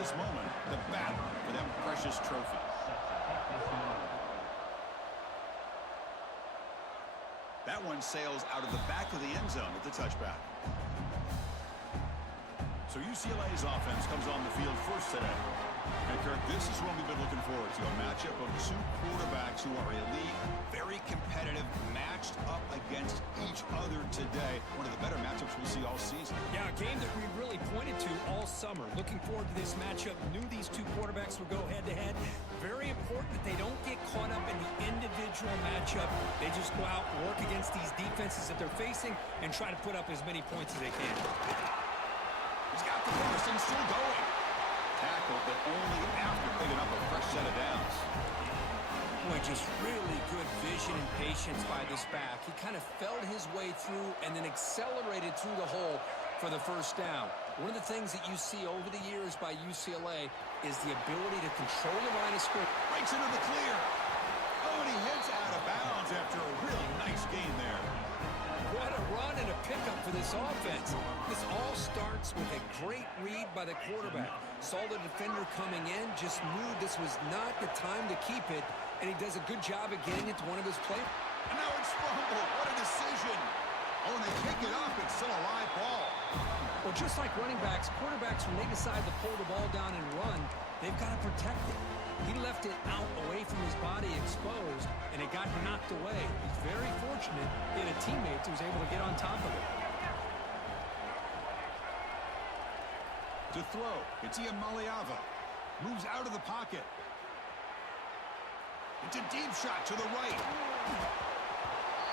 this moment, the battle for that precious trophy. That one sails out of the back of the end zone with the touchback. So UCLA's offense comes on the field first today. And Kirk, this is what we've been looking forward to, a matchup of two quarterbacks who are elite, very competitive, matched up against each other today. One of the better matchups we'll see all season. Yeah, a game that we really pointed to all summer. Looking forward to this matchup. Knew these two quarterbacks would go head-to-head. Very important that they don't get caught up in the individual matchup. They just go out and work against these defenses that they're facing and try to put up as many points as they can. He's got the first and still going. Tackle, but only after picking up a fresh set of downs. Boy, just really good vision and patience by this back. He kind of felt his way through and then accelerated through the hole for the first down. One of the things that you see over the years by UCLA is the ability to control the line of scrimmage. Breaks into the clear. Oh, and he hits out of bounds after a really nice gain there. What a run and a pickup for this offense. This all starts with a great read by the quarterback. Saw the defender coming in, just knew this was not the time to keep it, and he does a good job of getting it to one of his players. And now it's fumbled. What a decision. Oh, and they pick it up. It's still a live ball. Well, just like running backs, quarterbacks, when they decide to pull the ball down and run, they've got to protect it. He left it out away from his body exposed, and it got knocked away. He's very fortunate he had a teammate who was able to get on top of it. To throw, it's Maliava. Moves out of the pocket. It's a deep shot to the right.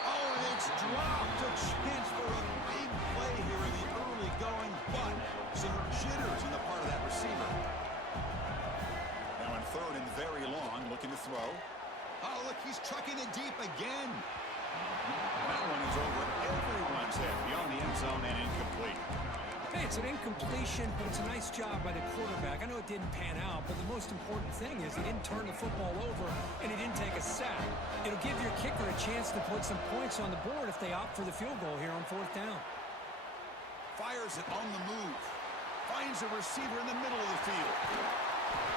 Oh, and it's dropped. A chance for a big play here in the early going, but some jitters in the part of that receiver. Now on third and very long, looking to throw. Oh, look, he's chucking it deep again. That one is over everyone's head, beyond the end zone and incomplete. Hey, it's an incompletion, but it's a nice job by the quarterback. I know it didn't pan out, but the most important thing is he didn't turn the football over, and he didn't take a sack. It'll give your kicker a chance to put some points on the board if they opt for the field goal here on fourth down. Fires it on the move. Finds a receiver in the middle of the field.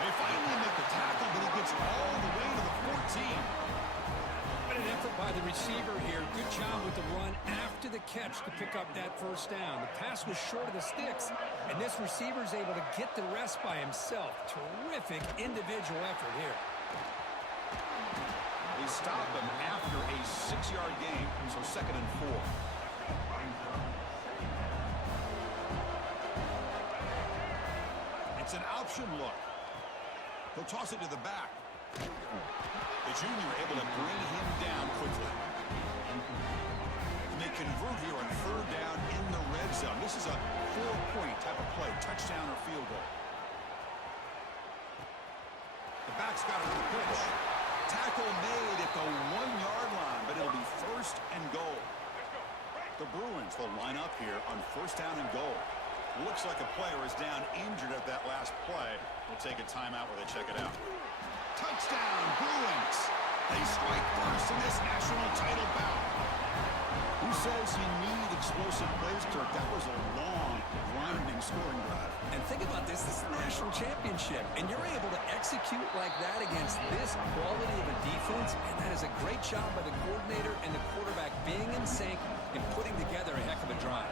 They finally make the tackle, but he gets all the way to the 14. What an effort by the receiver here. Good job with the run after the catch to pick up that first down. The pass was short of the sticks, and this receiver's able to get the rest by himself. Terrific individual effort here. They stop him after a 6-yard gain, so 2nd and 4. It's an option look. He'll toss it to the back. The junior able to bring him down quickly. And they convert here on third down in the red zone. This is a 4-point type of play, touchdown or field goal. The back's got it on the pitch. Tackle made at the 1-yard line, but it'll be 1st and goal. The Bruins will line up here on 1st down and goal. Looks like a player is down injured at that last play. We'll take a timeout where they check it out. Touchdown, Bruins! They strike first in this national title bout. Who says you need explosive plays, Kirk? That was a long, grinding scoring drive. And think about this. This is the national championship, and you're able to execute like that against this quality of a defense, and that is a great job by the coordinator and the quarterback being in sync and putting together a heck of a drive.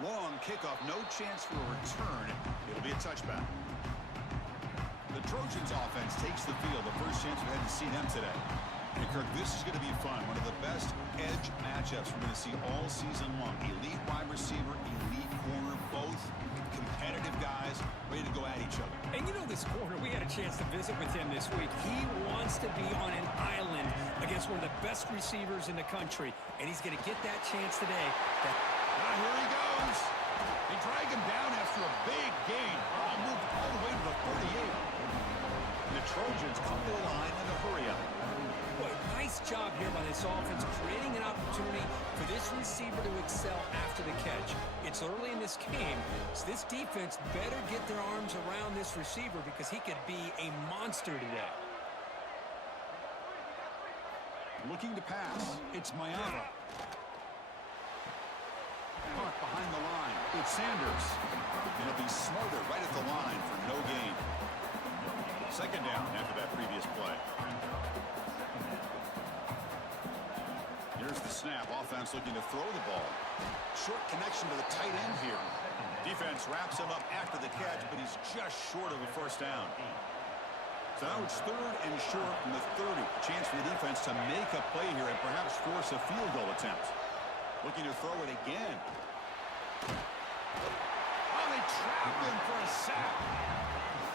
Long kickoff, no chance for a return. It'll be a touchback. The Trojans offense takes the field. The first chance we had to see them today. And Kirk, this is going to be fun. One of the best edge matchups we're going to see all season long. Elite wide receiver, elite corner, both competitive guys ready to go at each other. And you know this corner, we had a chance to visit with him this week. He wants to be on an island against one of the best receivers in the country. And he's going to get that chance today. Here he goes. They drag him down after a big gain. Moved all the way to the 38. And the Trojans come to the line in a hurry up. Boy, nice job here by this offense, creating an opportunity for this receiver to excel after the catch. It's early in this game, so this defense better get their arms around this receiver because he could be a monster today. Looking to pass. It's Mayava. Punt behind the line. It's Sanders. And he'll be smothered right at the line for no gain. Second down after that previous play. Here's the snap. Offense looking to throw the ball. Short connection to the tight end here. Defense wraps him up after the catch, but he's just short of a first down. So now it's third and short from the 30. Chance for the defense to make a play here and perhaps force a field goal attempt. Looking to throw it again. Oh, they trap him for a sack.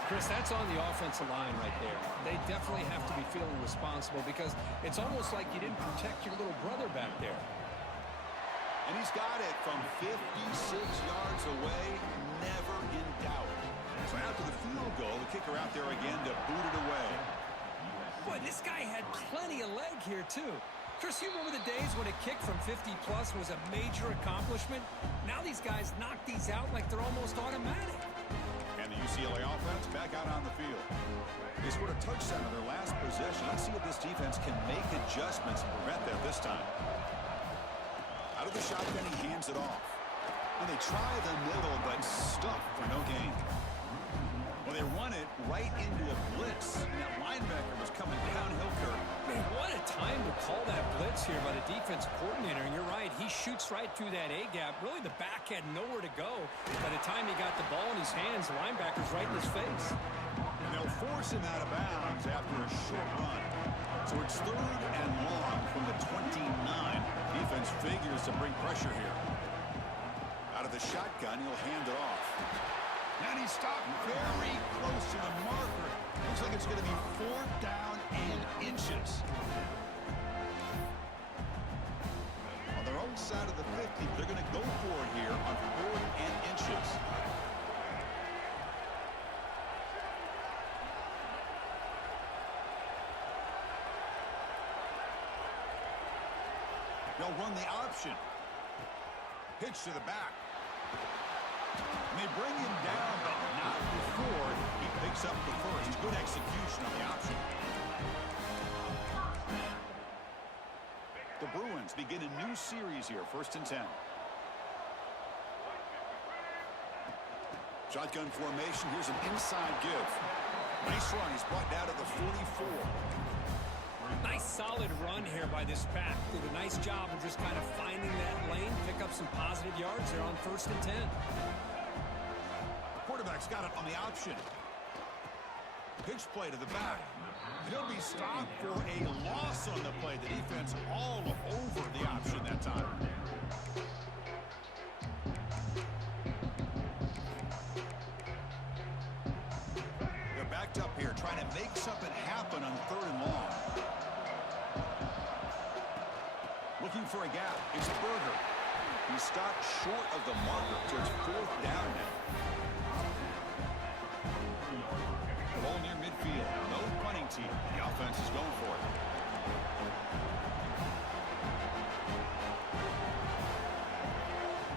Chris, that's on the offensive line right there. They definitely have to be feeling responsible because it's almost like you didn't protect your little brother back there. And he's got it from 56 yards away, never in doubt. So after the field goal, the kicker out there again to boot it away. Boy, this guy had plenty of leg here, too. Chris, you remember the days when a kick from 50-plus was a major accomplishment? Now these guys knock these out like they're almost automatic. And the UCLA offense back out on the field. They scored a touchdown on their last possession. Let's see if this defense can make adjustments and prevent that this time. Out of the shotgun, he hands it off. And they try the middle, but stuck for no gain. Well, they run it right into a blitz, and that linebacker was coming downhill curve. Man, what a time to call that blitz here by the defense coordinator. And you're right, he shoots right through that A-gap. Really, the back had nowhere to go. By the time he got the ball in his hands, the linebacker's right in his face. And they'll force him out of bounds after a short run. So it's third and long from the 29. Defense figures to bring pressure here. Out of the shotgun, he'll hand it off. And he stopped very close to the marker. Looks like it's going to be 4th down and inches. On their own side of the 50, they're going to go for it here on 4th and inches. They'll run the option. Pitch to the back. And they bring him down, but not before he picks up the first. Good execution on the option. The Bruins begin a new series here, 1st and 10. Shotgun formation. Here's an inside give. Nice run. He's brought down to the 44. Nice solid run here by this back. Did a nice job of just kind of finding that lane, pick up some positive yards there on 1st and 10. Quarterback's got it on the option. Pitch play to the back. He'll be stopped for a loss on the play. The defense all over the option that time. They're backed up here trying to make something happen on 3rd and long. Looking for a gap. It's Berger. He stopped short of the marker, so it's 4th down now. Ball near midfield. No punting team. The offense is going for it.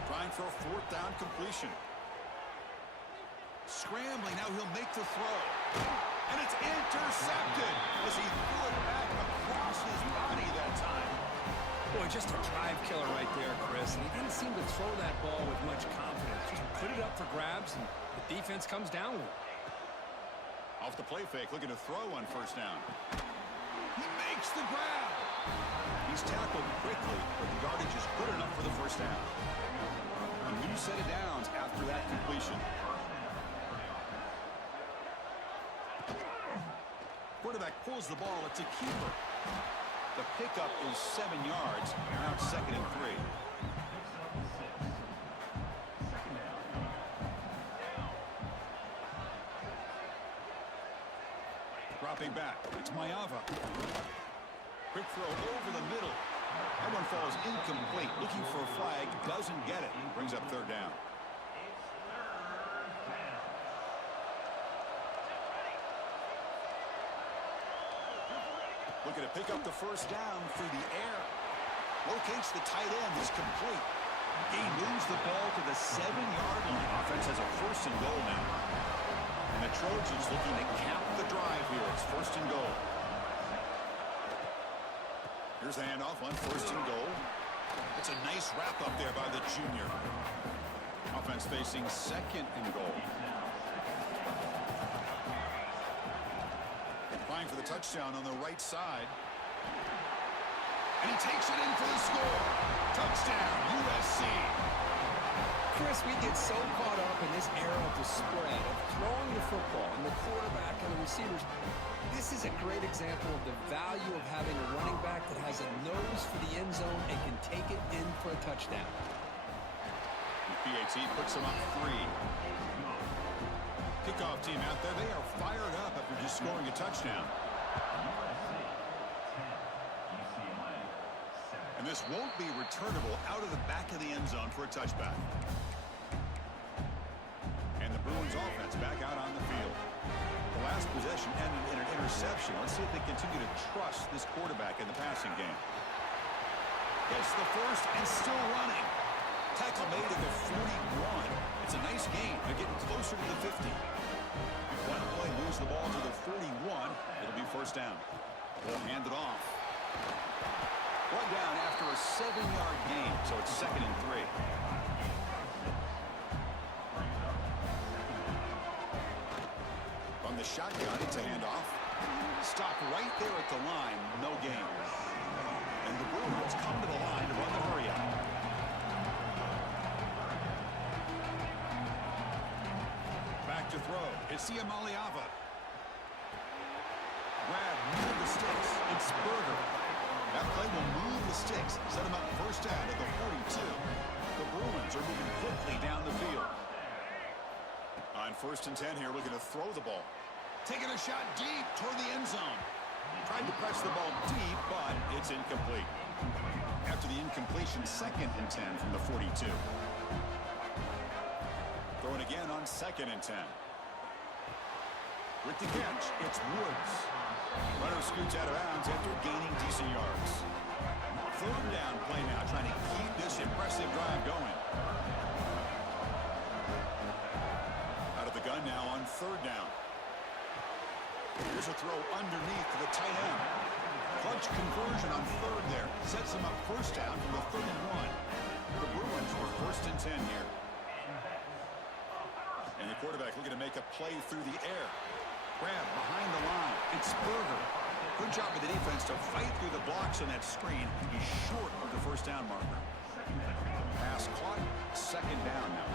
Trying for a 4th down completion. Scrambling. Now he'll make the throw. And it's intercepted as he threw it back across his body that time. Boy, just a drive killer right there, Chris. And he didn't seem to throw that ball with much confidence. Just put it up for grabs, and the defense comes down with it. Off the play fake, looking to throw on 1st down. He makes the grab. He's tackled quickly, but the yardage is good enough for the 1st down. A new set of downs after that completion. Quarterback pulls the ball. It's a keeper. The pickup is 7 yards. Now it's 2nd and 3. Dropping back. It's Mayava. Quick throw over the middle. That one falls incomplete. Looking for a flag. Doesn't get it. Brings up 3rd down. Looking to pick up the 1st down through the air. Locates the tight end. It's complete. He moves the ball to the 7-yard line. Offense has a 1st and goal now. And the Trojans looking to cap the drive here. It's 1st and goal. Here's the handoff on 1st and goal. It's a nice wrap up there by the junior. Offense facing 2nd and goal. Applying for the touchdown on the right side. And he takes it in for the score. Touchdown, USC. Chris, we get so caught up in this era of the spread, of throwing the football and the quarterback and the receivers. This is a great example of the value of having a running back that has a nose for the end zone and can take it in for a touchdown. The PAT puts him up 3. Kickoff team out there, they are fired up after just scoring a touchdown. And this won't be returnable out of the back of the end zone for a touchback. And the Bruins offense back out on the field. The last possession ended in an interception. Let's see if they continue to trust this quarterback in the passing game. Gets the first and still running. Tackle made at the 41. It's a nice gain. They're getting closer to the 50. One play moves the ball to the 41. It'll be first down. They'll hand it off. Brought down after a 7-yard gain, so it's 2nd and 3. From the shotgun, it's a handoff. Stop right there at the line, no gain. And the Bruins come to the line to run the hurry up. Back to throw. It's Maliava. Grab near the sticks. It's Berger. That play will move the sticks, set them up first down at the 42. The Bruins are moving quickly down the field. On 1st and 10 here, looking to throw the ball. Taking a shot deep toward the end zone. Tried to press the ball deep, but it's incomplete. After the incompletion, 2nd and 10 from the 42. Throwing again on 2nd and 10. With the catch, it's Woods. Runner scoots out of bounds after gaining decent yards. 3rd down play now, trying to keep this impressive drive going. Out of the gun now on 3rd down. Here's a throw underneath to the tight end. Clutch conversion on 3rd there. Sets him up first down from the 31. The Bruins were 1st and 10 here. And the quarterback looking to make a play through the air. Grab behind the line. It's Berger. Good job with the defense to fight through the blocks on that screen. He's short of the first down marker. Pass caught. 2nd down now.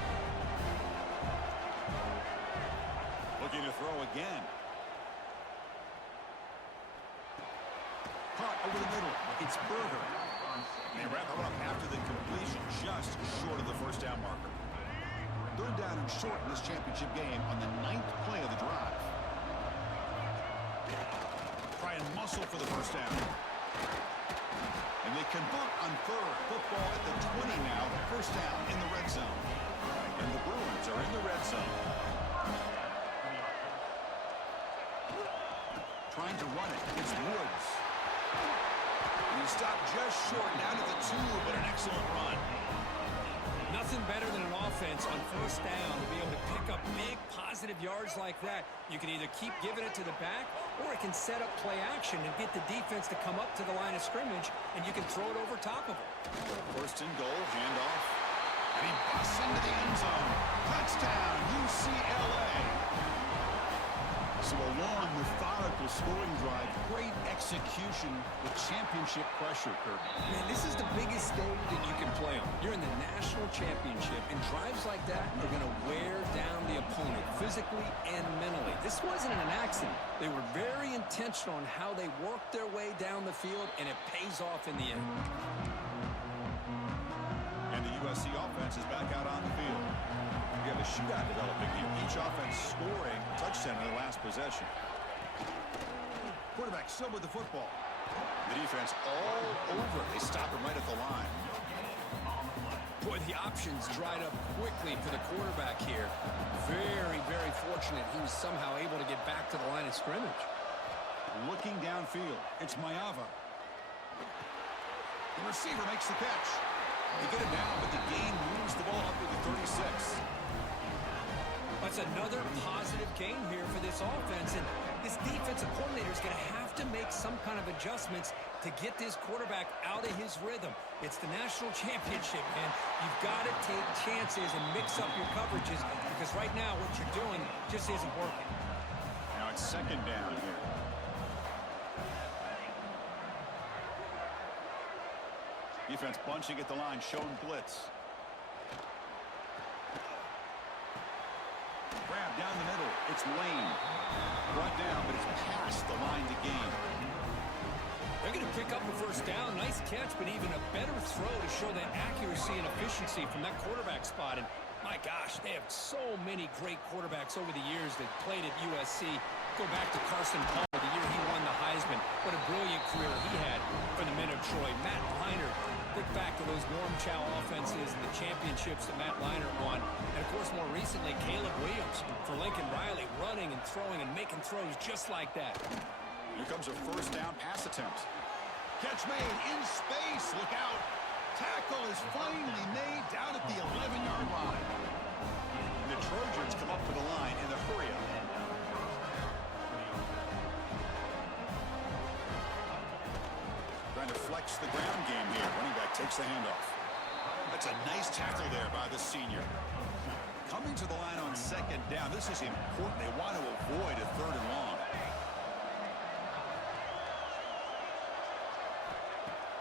Looking to throw again. Caught over the middle. It's Berger. And they wrap it up after the completion, just short of the first down marker. 3rd down and short in this championship game on the 9th play of the drive. Try and muscle for the first down. And they convert on 3rd. Football at the 20 now. First down in the red zone. And the Bruins are in the red zone. Trying to run it. It's Woods. And he stopped just short down at the 2, but an excellent run. Nothing better than an offense on first down to be able to pick up big positive yards like that. You can either keep giving it to the back, or it can set up play action and get the defense to come up to the line of scrimmage, and you can throw it over top of them. 1st and goal, handoff. And he busts into the end zone. Touchdown, UCLA. So a long, methodical scoring drive. Great execution with championship pressure, Kirk. Man, this is the biggest stage that you can play on. You're in the national championship, and drives like that are going to wear down the opponent physically and mentally. This wasn't an accident. They were very intentional on how they worked their way down the field, and it pays off in the end. And the USC offense is back out on the field. We have a shootout developing here. Each offense scoring a touchdown in their last possession. Quarterback still with the football. The defense all over. They stop him right at the line. Boy, the options dried up quickly for the quarterback here. Very, very fortunate he was somehow able to get back to the line of scrimmage. Looking downfield, it's Maiava. The receiver makes the catch. They get it down, but the gain moves the ball up to the 36. That's another positive game here for this offense, and this defensive coordinator is going to have to make some kind of adjustments to get this quarterback out of his rhythm. It's the national championship, man. You've got to take chances and mix up your coverages because right now what you're doing just isn't working. Now it's second down here. Defense bunching at the line, showing blitz. Grab down the middle. It's Lane. Brought down, but it's past the line to gain. They're going to pick up a first down. Nice catch, but even a better throw to show that accuracy and efficiency from that quarterback spot. And my gosh, they have so many great quarterbacks over the years that played at USC. Go back to Carson Palmer, the year he won the Heisman. What a brilliant career he had for the men of Troy. Matt Leinart, think back to those Norm Chow offenses and the championships that Matt Leinart won. And, of course, more recently, Caleb Williams for Lincoln Riley, running and throwing and making throws just like that. Here comes a first down pass attempt. Catch made in space. Look out. Tackle is finally made down at the 11-yard line. And the Trojans come up to the line in the hurry-up. Trying to flex the ground game here. Running back takes the handoff. That's a nice tackle there by the senior. Coming to the line on second down. This is important. They want to avoid a third and long.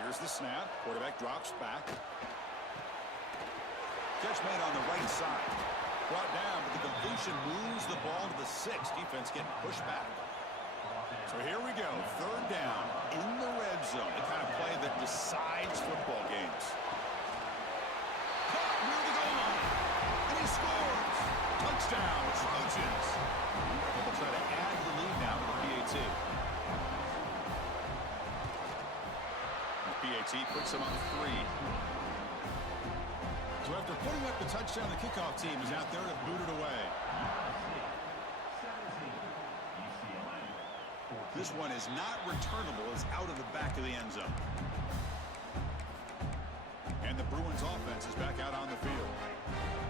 Here's the snap. Quarterback drops back. Catch made on the right side. Brought down, but the completion moves the ball to the 6. Defense getting pushed back. So here we go. Third down in the red zone. The kind of play that decides football games. Caught near the goal line. And he scores. Touchdown, Trojans. They'll try to add the lead now to the PAT. PAT puts them on 3. So after putting up the touchdown, the kickoff team is out there to boot it away. This one is not returnable. It's out of the back of the end zone. And the Bruins offense is back out on the field.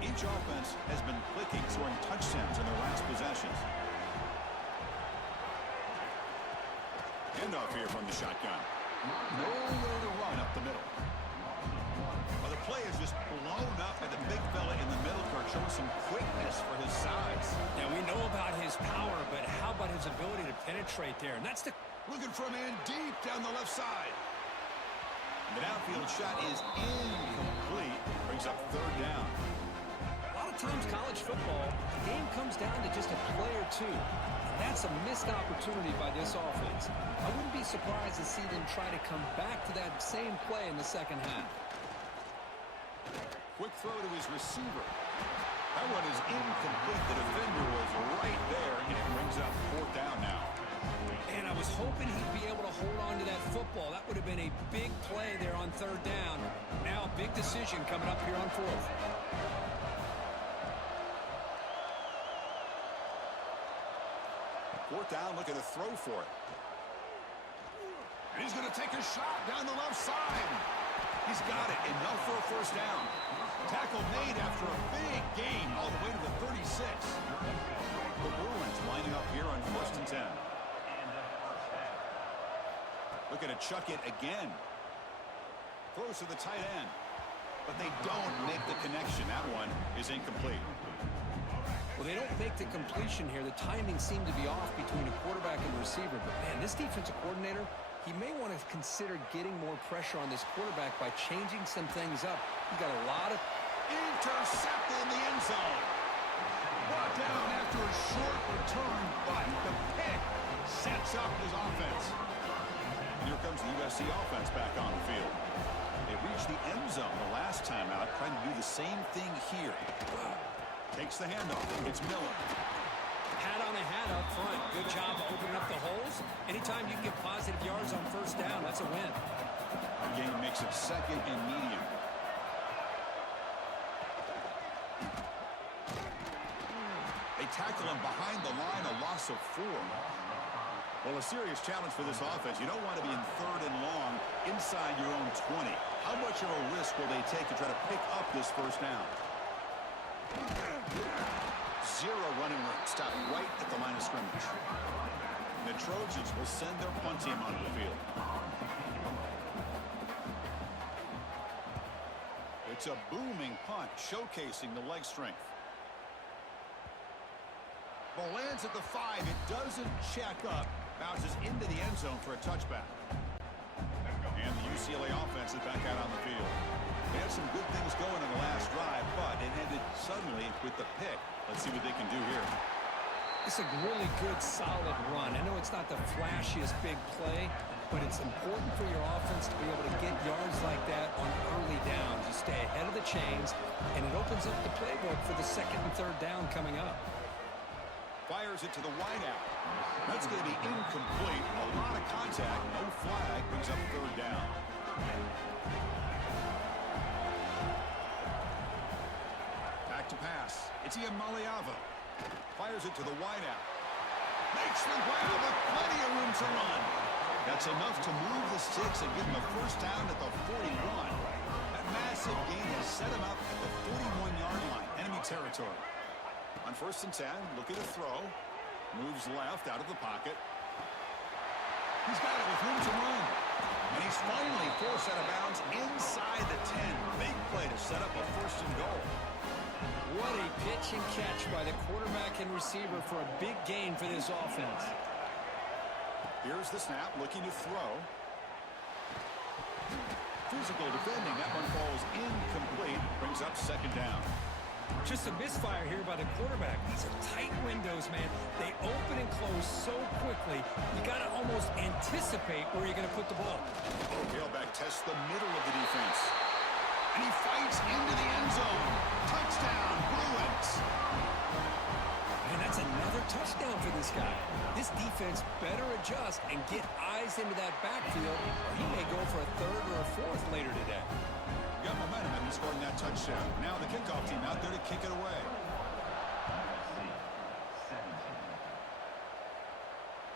Each offense has been clicking, scoring touchdowns in their last possessions. Handoff here from the shotgun. Nowhere to run up the middle. Well, the play is just blown up by the big fella in the middle, Kurt, showing some quickness for his size. Now, we know about his power, but how about his ability to penetrate there? And that's the... Looking for a man deep down the left side. And the downfield shot is incomplete. Brings up third down. A lot of times, college football, the game comes down to just a play or two. That's a missed opportunity by this offense. I wouldn't be surprised to see them try to come back to that same play in the second half. Quick throw to his receiver. That one is incomplete. The defender was right there, and it brings up fourth down now. And I was hoping he'd be able to hold on to that football. That would have been a big play there on third down. Now a big decision coming up here on fourth. Fourth down, looking to throw for it. And he's going to take a shot down the left side. He's got it. Enough for a first down. Tackle made after a big gain all the way to the 36. The Bruins lining up here on first and 10. Looking to chuck it again. Throws to the tight end. But they don't make the connection. That one is incomplete. Well, they don't make the completion here. The timing seemed to be off between a quarterback and receiver. But, man, this defensive coordinator, he may want to consider getting more pressure on this quarterback by changing some things up. He's got a lot of... Intercepted in the end zone. Brought down after a short return, but the pick sets up his offense. And here comes the USC offense back on the field. They reached the end zone the last time out, trying to do the same thing here. Takes the handoff. It's Miller. Hat on a hat up front. Good job of opening up the holes. Anytime you can get positive yards on first down, that's a win. The game makes it second and medium. They tackle him behind the line, a loss of 4. Well, a serious challenge for this offense. You don't want to be in third and long inside your own 20. How much of a risk will they take to try to pick up this first down? Zero running room. Stopped right at the line of scrimmage. And the Trojans will send their punt team onto the field. It's a booming punt, showcasing the leg strength. Ball lands at the 5. It doesn't check up. Bounces into the end zone for a touchback. And the UCLA offense is back out on the field. They had some good things going in the last drive, but it ended suddenly with the pick. Let's see what they can do here. It's a really good, solid run. I know it's not the flashiest big play, but it's important for your offense to be able to get yards like that on early downs. You stay ahead of the chains, and it opens up the playbook for the second and third down coming up. Fires it to the wideout. That's going to be incomplete. A lot of contact. No flag. Brings up third down. Back to pass. It's Iamaleava. Fires it to the wideout. Makes the grab with plenty of room to run. That's enough to move the sticks and give him a first down at the 41. That massive gain has set him up at the 41-yard line. Enemy territory. On first and 10, looking to throw. Moves left out of the pocket. He's got it with room to run. And he's finally forced out of bounds inside the 10. Big play to set up a first and goal. What a pitch and catch by the quarterback and receiver for a big gain for this offense. Here's the snap, looking to throw. Physical defending. That one falls incomplete. Brings up second down. Just a misfire here by the quarterback. These are tight windows, man. They open and close so quickly, you got to almost anticipate where you're going to put the ball. Tailback tests the middle of the defense. And he fights into the end zone. Touchdown, Bruins. And that's another touchdown for this guy. This defense better adjust and get eyes into that backfield, or he may go for a third or a fourth later today. Got momentum in scoring that touchdown. Now the kickoff team out there to kick it away.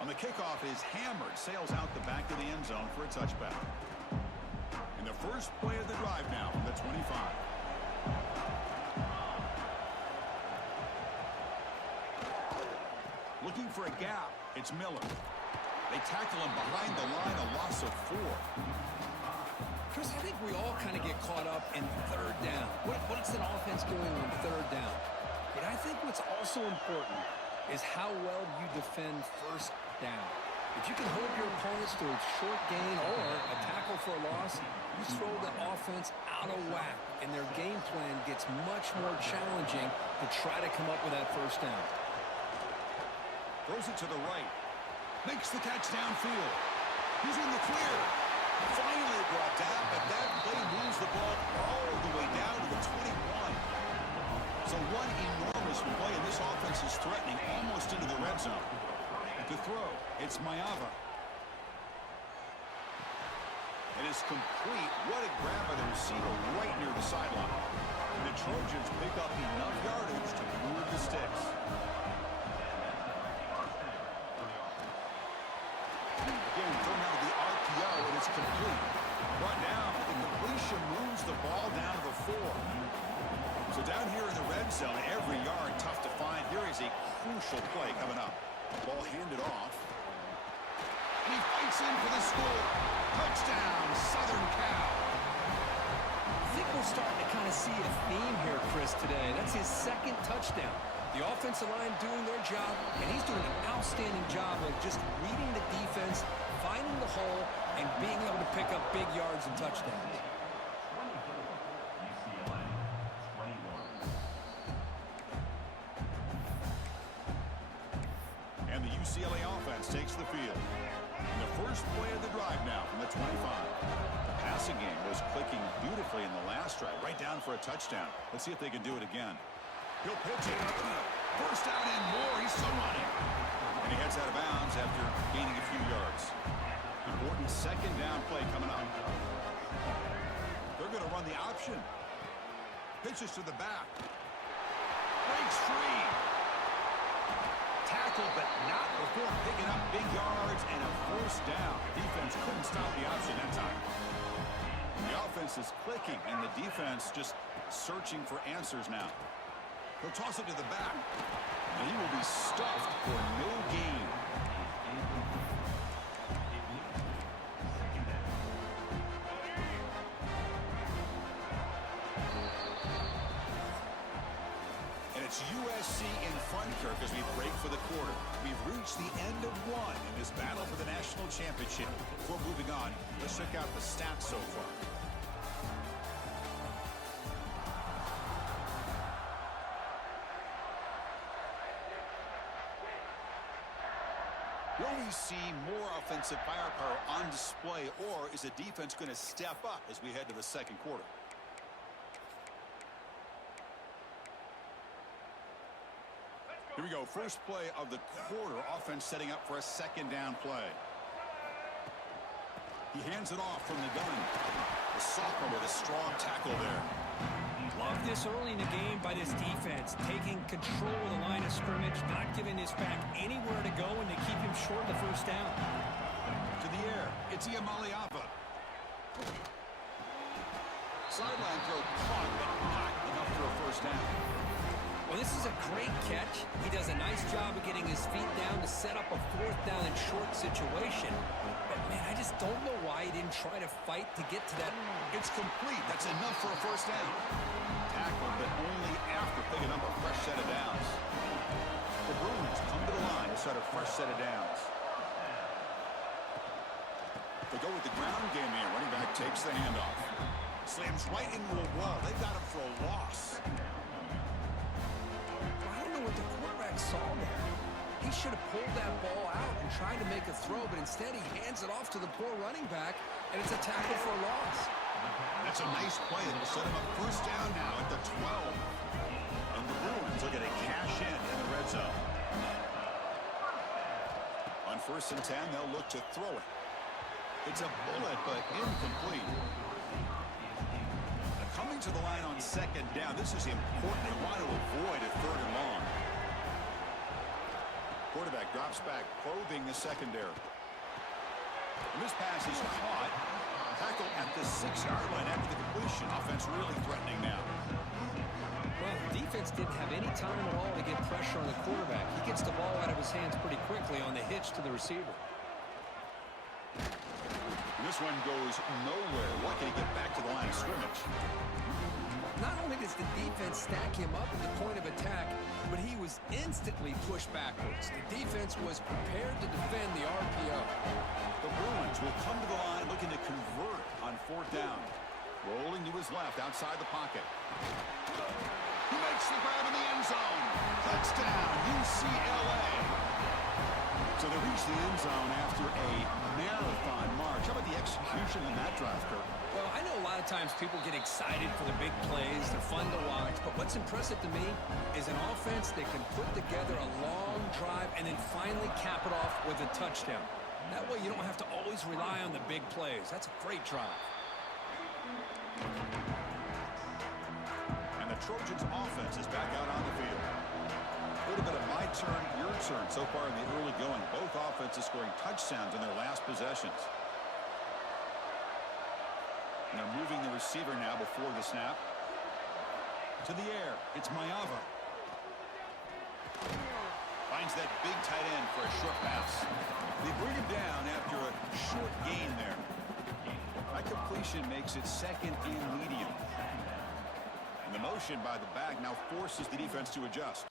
On the kickoff, it is hammered, sails out the back of the end zone for a touchback. And the first play of the drive now from the 25. Looking for a gap. It's Miller. They tackle him behind the line, a loss of 4. Chris, I think we all kind of get caught up in third down. What's an offense doing on third down? But I think what's also important is how well you defend first down. If you can hold your opponents to a short gain or a tackle for a loss, you throw the offense out of whack, and their game plan gets much more challenging to try to come up with that first down. Throws it to the right. Makes the catch downfield. He's in the clear. Finally brought down, but that play moves the ball all the way down to the 21. So one enormous play, and this offense is threatening almost into the red zone. To throw, it's Mayava. It is complete. What a grab by the receiver right near the sideline. And the Trojans pick up enough yardage to move the sticks. Again, thrown out of the RPO, and it's complete. Brought down, the completion moves the ball down to the 4. So down here in the red zone, every yard tough to find. Here is a crucial play coming up. Ball handed off. And he fights in for the score. Touchdown, Southern Cal. I think we're starting to kind of see a theme here, Chris, today. That's his second touchdown. The offensive line doing their job, and he's doing an outstanding job of just reading the defense, finding the hole, and being able to pick up big yards and touchdowns. And the UCLA offense takes the field. And the first play of the drive now from the 25. The passing game was clicking beautifully in the last drive, right down for a touchdown. Let's see if they can do it again. He'll pitch it. First down and more. He's still running. And he heads out of bounds after gaining a few yards. Important second down play coming up. They're going to run the option. Pitches to the back. Breaks free. Tackle, but not before picking up big yards and a first down. The defense couldn't stop the option that time. The offense is clicking, and the defense just searching for answers now. He'll toss it to the back. And he will be stuffed for no gain. And it's USC in front, Kirk, as we break for the quarter. We've reached the end of one in this battle for the national championship. Before moving on, let's check out the stats so far. Will we see more offensive firepower on display, or is the defense going to step up as we head to the second quarter? Here we go. First play of the quarter. Offense setting up for a second down play. He hands it off from the gun. The sophomore with a strong tackle there. Love this early in the game by this defense, taking control of the line of scrimmage, not giving this back anywhere to go, and they keep him short of the first down. To the air, it's Iamaliava. Sideline throw caught, but not enough for a first down. Well, this is a great catch. He does a nice job of getting his feet down to set up a fourth down and short situation. But, man, I just don't know why he didn't try to fight to get to that. It's complete. That's enough for a first down. Tackled, but only after picking up a fresh set of downs. The Bruins come to the line to start a fresh set of downs. They go with the ground game here. Running back takes the handoff. Slams right into a wall. They've got him for a loss. I don't know what the quarterback saw there. He should have pulled that ball out and tried to make a throw, but instead he hands it off to the poor running back, and it's a tackle for a loss. That's a nice play. It'll set him up first down now at the 12. And the Bruins are going to cash in the red zone. On 1st and 10, they'll look to throw it. It's a bullet, but incomplete. Coming to the line on 2nd down. This is important. They want to avoid a 3rd and long. Quarterback drops back, probing the secondary. And this pass is caught. Tackle at the 6-yard line after the completion. Offense really threatening now. Well, the defense didn't have any time at all to get pressure on the quarterback. He gets the ball out of his hands pretty quickly on the hitch to the receiver. And this one goes nowhere. Lucky to get back to the line of scrimmage. Not only does the defense stack him up at the point of attack, but he was instantly pushed backwards. The defense was prepared to defend the RPO. The Bruins will come to the line looking to convert on 4th down. Rolling to his left outside the pocket. He makes the grab in the end zone. Touchdown, UCLA. So they reach the end zone after a marathon march. How about the execution in that drive, Kirk? Well, I know a lot of times people get excited for the big plays. They're fun to watch. But what's impressive to me is an offense that can put together a long drive and then finally cap it off with a touchdown. That way you don't have to always rely on the big plays. That's a great drive. And the Trojans' offense is back out on the field. A little bit of my turn, your turn so far in the early going. Both offenses scoring touchdowns in their last possessions. And they're moving the receiver now before the snap. To the air, it's Mayava. Finds that big tight end for a short pass. They bring him down after a short gain there. That completion makes it 2nd and medium. And the motion by the back now forces the defense to adjust.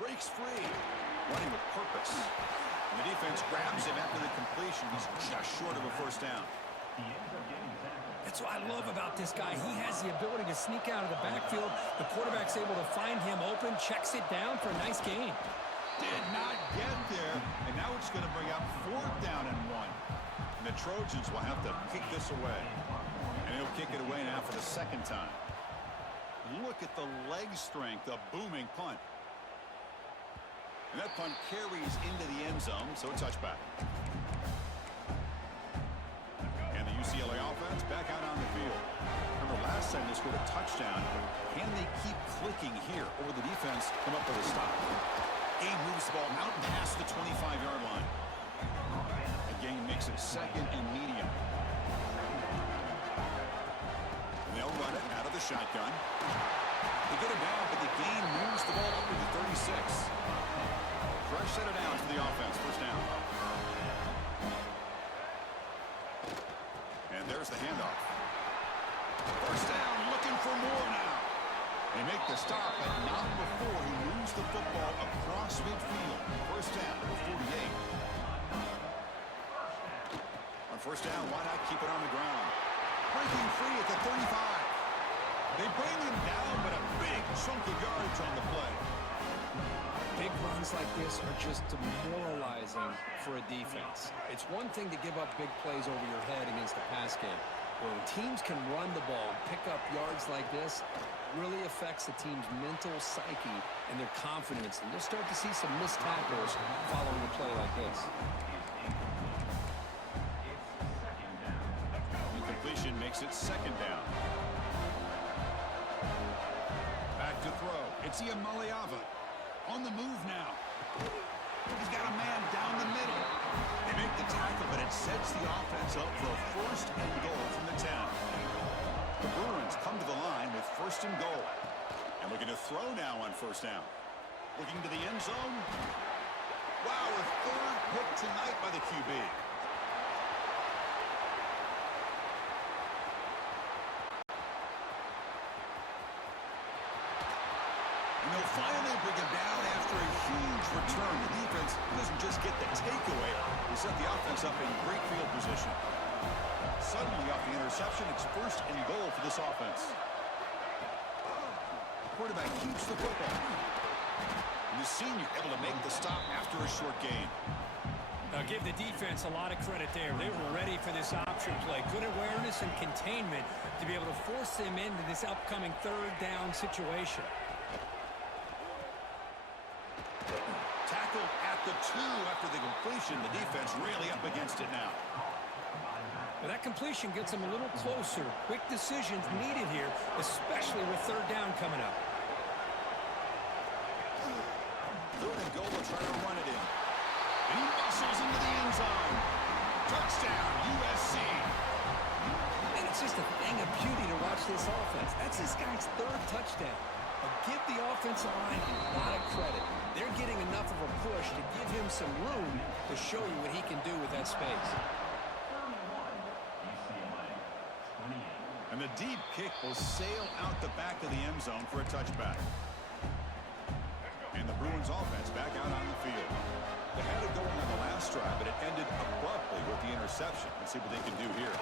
Breaks free, running with purpose. And the defense grabs him after the completion. He's just short of a first down. That's what I love about this guy. He has the ability to sneak out of the backfield. The quarterback's able to find him open, checks it down for a nice gain. Did not get there, and now it's going to bring up 4th down and 1. And the Trojans will have to kick this away. And he'll kick it away now for the 2nd time. Look at the leg strength, a booming punt. And that punt carries into the end zone, so a touchback. And the UCLA offense back out on the field. Remember, last time they scored a touchdown. Can they keep clicking here, or will the defense come up with a stop? Gain moves the ball out past the 25-yard line. The gain makes it 2nd and medium. And they'll run it out of the shotgun. They get it down, but the gain moves the ball up to the 36. Fresh set of downs for the offense. First down. And there's the handoff. First down, looking for more now. They make the stop, but not before he moves the football across midfield. First down, number 48. On first down, why not keep it on the ground? Breaking free at the 35. They bring him down, but a big chunk of yardage on the play. Big runs like this are just demoralizing for a defense. It's one thing to give up big plays over your head against a pass game. When teams can run the ball and pick up yards like this, it really affects the team's mental psyche and their confidence. And you'll start to see some missed tackles following a play like this. Incompletion makes it second down. Back to throw. It's Iamaleava. On the move now. He's got a man down the middle. They make the tackle, but it sets the offense up for a first and goal from the 10. The Bruins come to the line with first and goal. And looking to throw now on first down. Looking to the end zone. Wow, a third pick tonight by the QB. And they'll finally bring him down after a huge return. The defense doesn't just get the takeaway. They set the offense up in great field position. Suddenly off the interception, it's first and goal for this offense. Quarterback keeps the football. And the senior able to make the stop after a short gain. I'll give the defense a lot of credit there. They were ready for this option play. Good awareness and containment to be able to force them into this upcoming third down situation. Tackled at the 2 after the completion. The defense really up against it now. But that completion gets them a little closer. Quick decisions needed here, especially with third down coming up. Third and goal, will try to run it in. And he muscles into the end zone. Touchdown, USC. And it's just a thing of beauty to watch this offense. That's this guy's third touchdown. But give the offensive line a lot of credit. They're getting enough of a push to give him some room to show you what he can do with that space. And the deep kick will sail out the back of the end zone for a touchback. And the Bruins offense back out on the field. They had it going on the last drive, but it ended abruptly with the interception. Let's see what they can do here.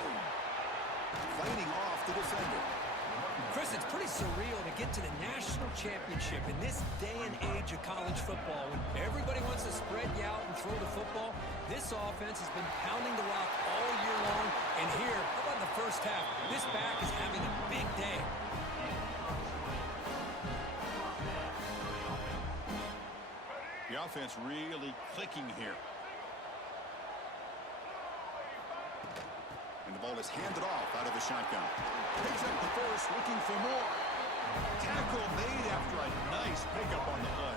Fighting off the defender. Chris, it's pretty surreal to get to the national championship in this day and age of college football when everybody wants to spread you out and throw the football. This offense has been pounding the rock all year long. And here, how about the first half? This back is having a big day. The offense really clicking here. And the ball is handed off out of the shotgun. Picks up the first, looking for more. Tackle made after a nice pickup on the play.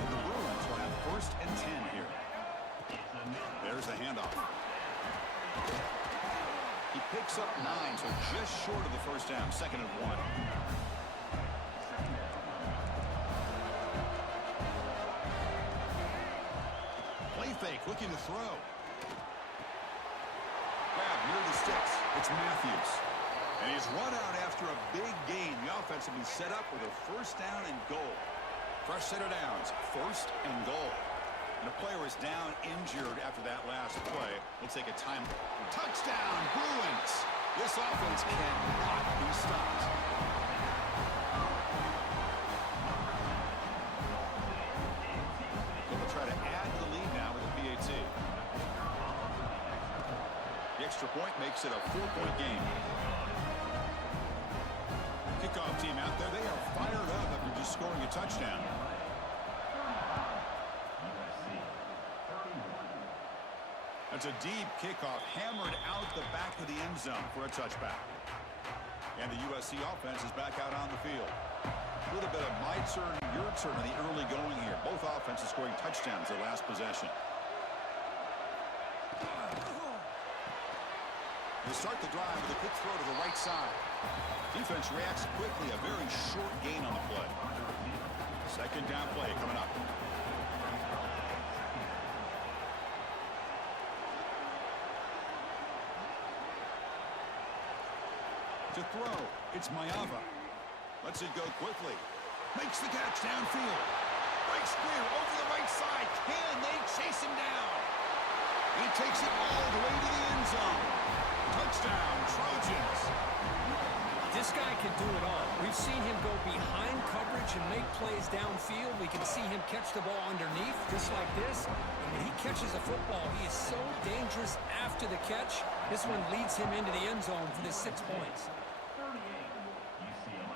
And the Bruins will have first and 10 here. There's the handoff. He picks up 9, so just short of the first down. Second and 1. Play fake, looking to throw. Grab near the sticks. It's Matthews. And he's run out after a big gain. The offense will be set up with a first down and goal. Fresh set of downs. First and goal. And a player is down injured after that last play. We'll take a time. Touchdown, Bruins. This offense cannot be stopped. They'll try to add the lead now with a PAT. The extra point makes it a 4-point game. Kickoff team out there. They are fired up after just scoring a touchdown. That's a deep kickoff, hammered out the back of the end zone for a touchback. And the USC offense is back out on the field. A little bit of my turn, your turn in the early going here. Both offenses scoring touchdowns their last possession. They start the drive with a quick throw to the right side. Defense reacts quickly. A very short gain on the play. Second down play coming up. To throw, it's Mayava. Lets it go quickly. Makes the catch downfield. Breaks clear over the right side. Can they chase him down? He takes it all the way to the end zone. Touchdown, Trojans. This guy can do it all. We've seen him go behind coverage and make plays downfield. We can see him catch the ball underneath, just like this. And when he catches a football, he is so dangerous after the catch. This one leads him into the end zone for the 6 points.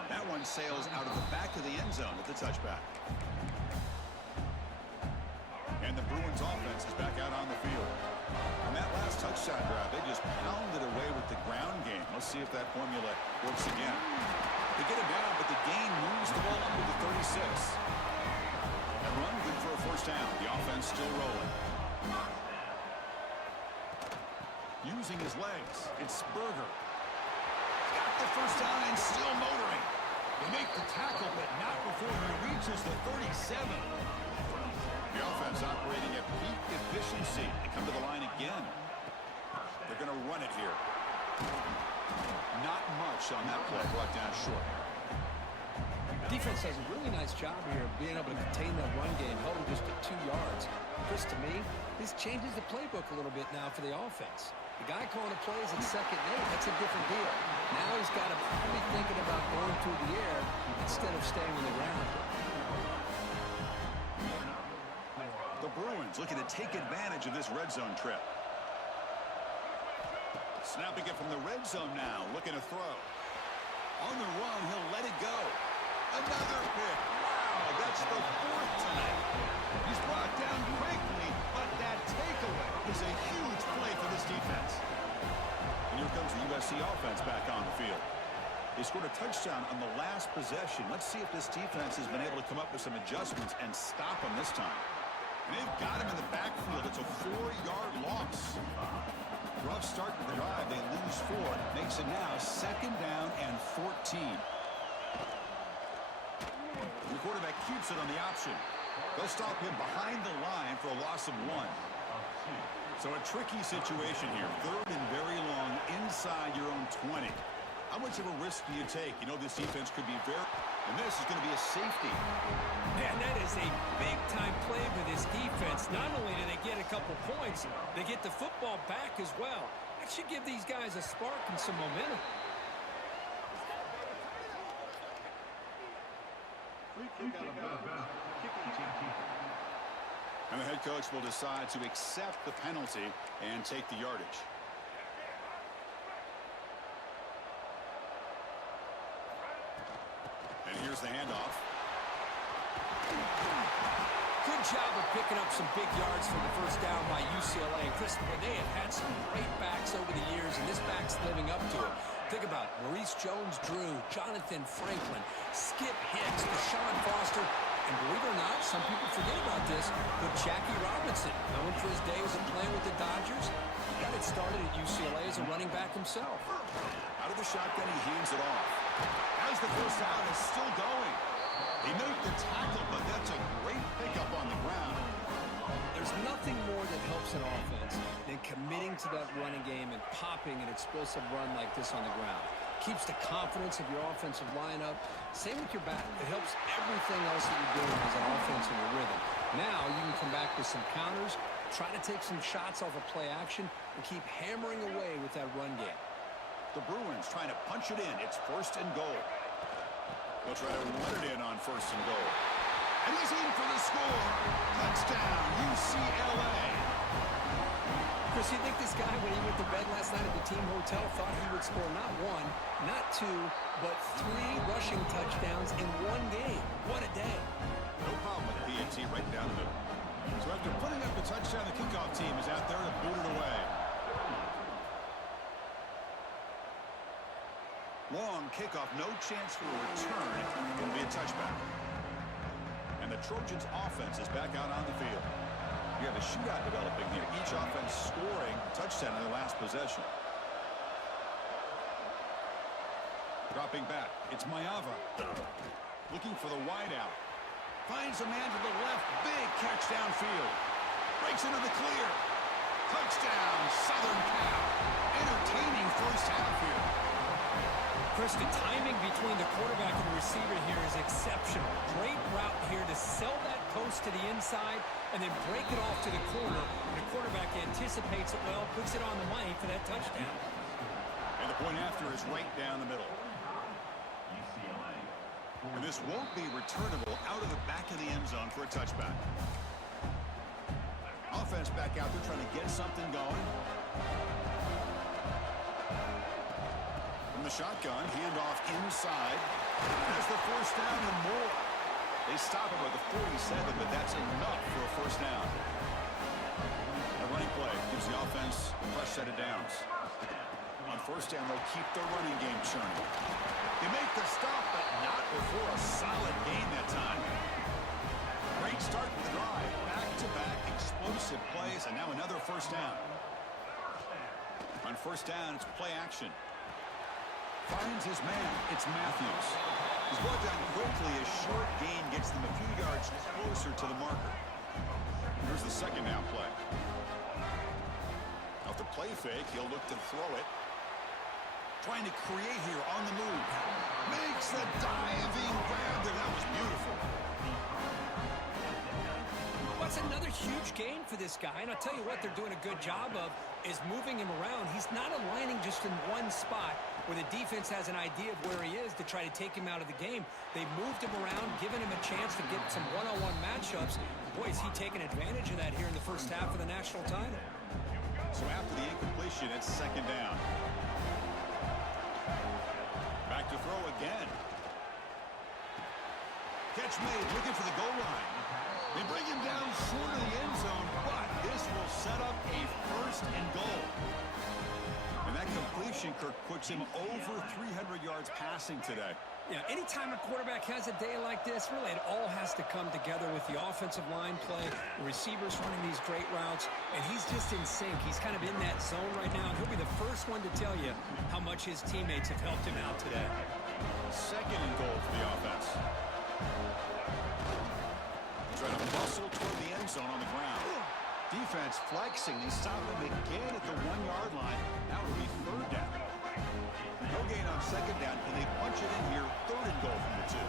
That one sails out of the back of the end zone at the touchback. And the Bruins offense is back out on the field. On that last touchdown drive, they just pounded away with the ground game. Let's see if that formula works again. They get it down, but the gain moves the ball up to the 36. That run good for a first down. The offense still rolling. Using his legs, it's Berger. Got the first down and still motoring. They make the tackle, but not before he reaches the 37. The offense operating at peak efficiency. They come to the line again. They're going to run it here. Not much on that play, brought down short. Defense does a really nice job here of being able to contain that run game, held him just at 2 yards. Chris, to me, this changes the playbook a little bit now for the offense. The guy calling the plays at 2nd and 8, that's a different deal. Now he's got to be thinking about going through the air instead of staying on the ground. The Bruins looking to take advantage of this red zone trip. Snapping it from the red zone now, looking to throw. On the run, he'll let it go. Another pick. Wow, that's the 4th tonight. He's brought down quickly, but that takeaway is a huge play for this defense. And here comes the USC offense back on the field. They scored a touchdown on the last possession. Let's see if this defense has been able to come up with some adjustments and stop them this time. And they've got him in the backfield. It's a 4-yard loss. Rough start to the drive. They lose 4. Makes it now 2nd down and 14. The quarterback keeps it on the option. They'll stop him behind the line for a loss of 1. So a tricky situation here. 3rd and very long inside your own 20. How much of a risk do you take? You know this defense could be very... And this is going to be a safety. Man, that is a big-time play for this defense. Not only do they get a couple points, they get the football back as well. That should give these guys a spark and some momentum. And the head coach will decide to accept the penalty and take the yardage. And here's the handoff. Good job of picking up some big yards for the first down by UCLA. Chris, they have had some great backs over the years, and this back's living up to it. Think about Maurice Jones-Drew, Jonathan Franklin, Skip Hicks, Deshaun Foster, and believe it or not, some people forget about this, but Jackie Robinson, known for his days of playing with the Dodgers, he got it started at UCLA as a running back himself. Out of the shotgun, he hands it off. As the first down is still going. He made the tackle, but that's a great pickup on the ground. There's nothing more that helps an offense than committing to that running game and popping an explosive run like this on the ground. Keeps the confidence of your offensive lineup. Same with your back. It helps everything else that you're doing as an offense in your rhythm. Now you can come back with some counters, try to take some shots off of play action, and keep hammering away with that run game. The Bruins trying to punch it in. It's 1st and goal. They'll try to run it in on 1st and goal. And he's in for the score. Touchdown, UCLA. Chris, you think this guy, when he went to bed last night at the team hotel, thought he would score not 1, not 2, but 3 rushing touchdowns in 1 game? What a day. No problem with the PAT right down the middle. So after putting up the touchdown, the kickoff team is out there to boot it away. Long kickoff, no chance for a return. It'll be a touchback. And the Trojans' offense is back out on the field. You have a shootout developing here. Each offense scoring a touchdown in their last possession. Dropping back. It's Mayava. Looking for the wideout. Finds a man to the left. Big catch downfield. Breaks into the clear. Touchdown, Southern Cal. Entertaining first half here. Chris, the timing between the quarterback and the receiver here is exceptional. Great route here to sell that post to the inside and then break it off to the corner. And the quarterback anticipates it well, puts it on the money for that touchdown. And the point after is right down the middle. UCLA. And this won't be returnable out of the back of the end zone for a touchback. Offense back out there trying to get something going. From the shotgun, handoff inside. That's the first down and more. They stop him at the 47, but that's enough for a first down. A running play gives the offense a fresh set of downs. On first down, they'll keep their running game churning. They make the stop, but not before a solid gain that time. Great start to the drive. Back-to-back explosive plays, and now another first down. On first down, it's play action. Finds his man. It's Matthews. He's brought down quickly. A short gain gets them a few yards closer to the marker. Here's the second down play. Off the play fake, he'll look to throw it. Trying to create here on the move. Makes the diving grab there. That was beautiful. That's another huge gain for this guy, and I'll tell you what they're doing a good job of is moving him around. He's not aligning just in one spot where the defense has an idea of where he is to try to take him out of the game. They've moved him around, given him a chance to get some one-on-one matchups. Boy, is he taking advantage of that here in the first half of the national title. So after the incompletion, it's second down. Back to throw again. Catch made, looking for the goal line. They bring him down short of the end zone, but this will set up a first and goal. And that completion, Kirk, puts him over 300 yards passing today. Yeah, anytime a quarterback has a day like this, really it all has to come together with the offensive line play, the receivers running these great routes, and he's just in sync. He's kind of in that zone right now, and he'll be the first one to tell you how much his teammates have helped him out today. Second and goal for the offense. Trying to muscle toward the end zone on the ground. Defense flexing. They stop him again at the 1-yard line. That would be third down. No gain on second down, and they punch it in here. Third and goal from the 2.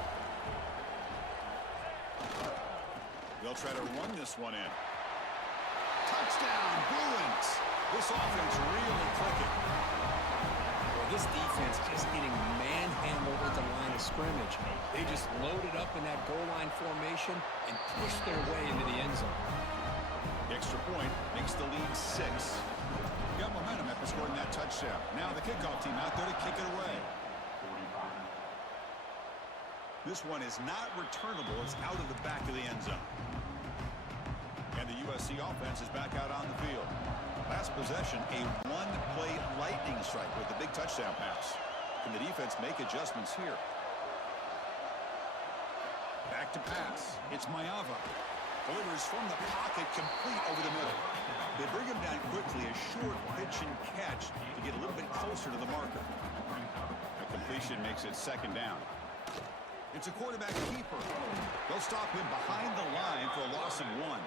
They'll try to run this one in. Touchdown, Bruins. This offense really clicking. This defense just getting manhandled at the line of scrimmage. They just loaded up in that goal line formation and pushed their way into the end zone. The extra point makes the lead 6. Got momentum after scoring that touchdown. Now the kickoff team out there to kick it away. This one is not returnable. It's out of the back of the end zone. And the USC offense is back out on the field. Last possession, a one-play lightning strike with the big touchdown pass. Can the defense make adjustments here? Back to pass. It's Mayava. Delivers from the pocket, complete over the middle. They bring him down quickly, a short pitch and catch to get a little bit closer to the marker. A completion makes it second down. It's a quarterback keeper. They'll stop him behind the line for a loss of 1.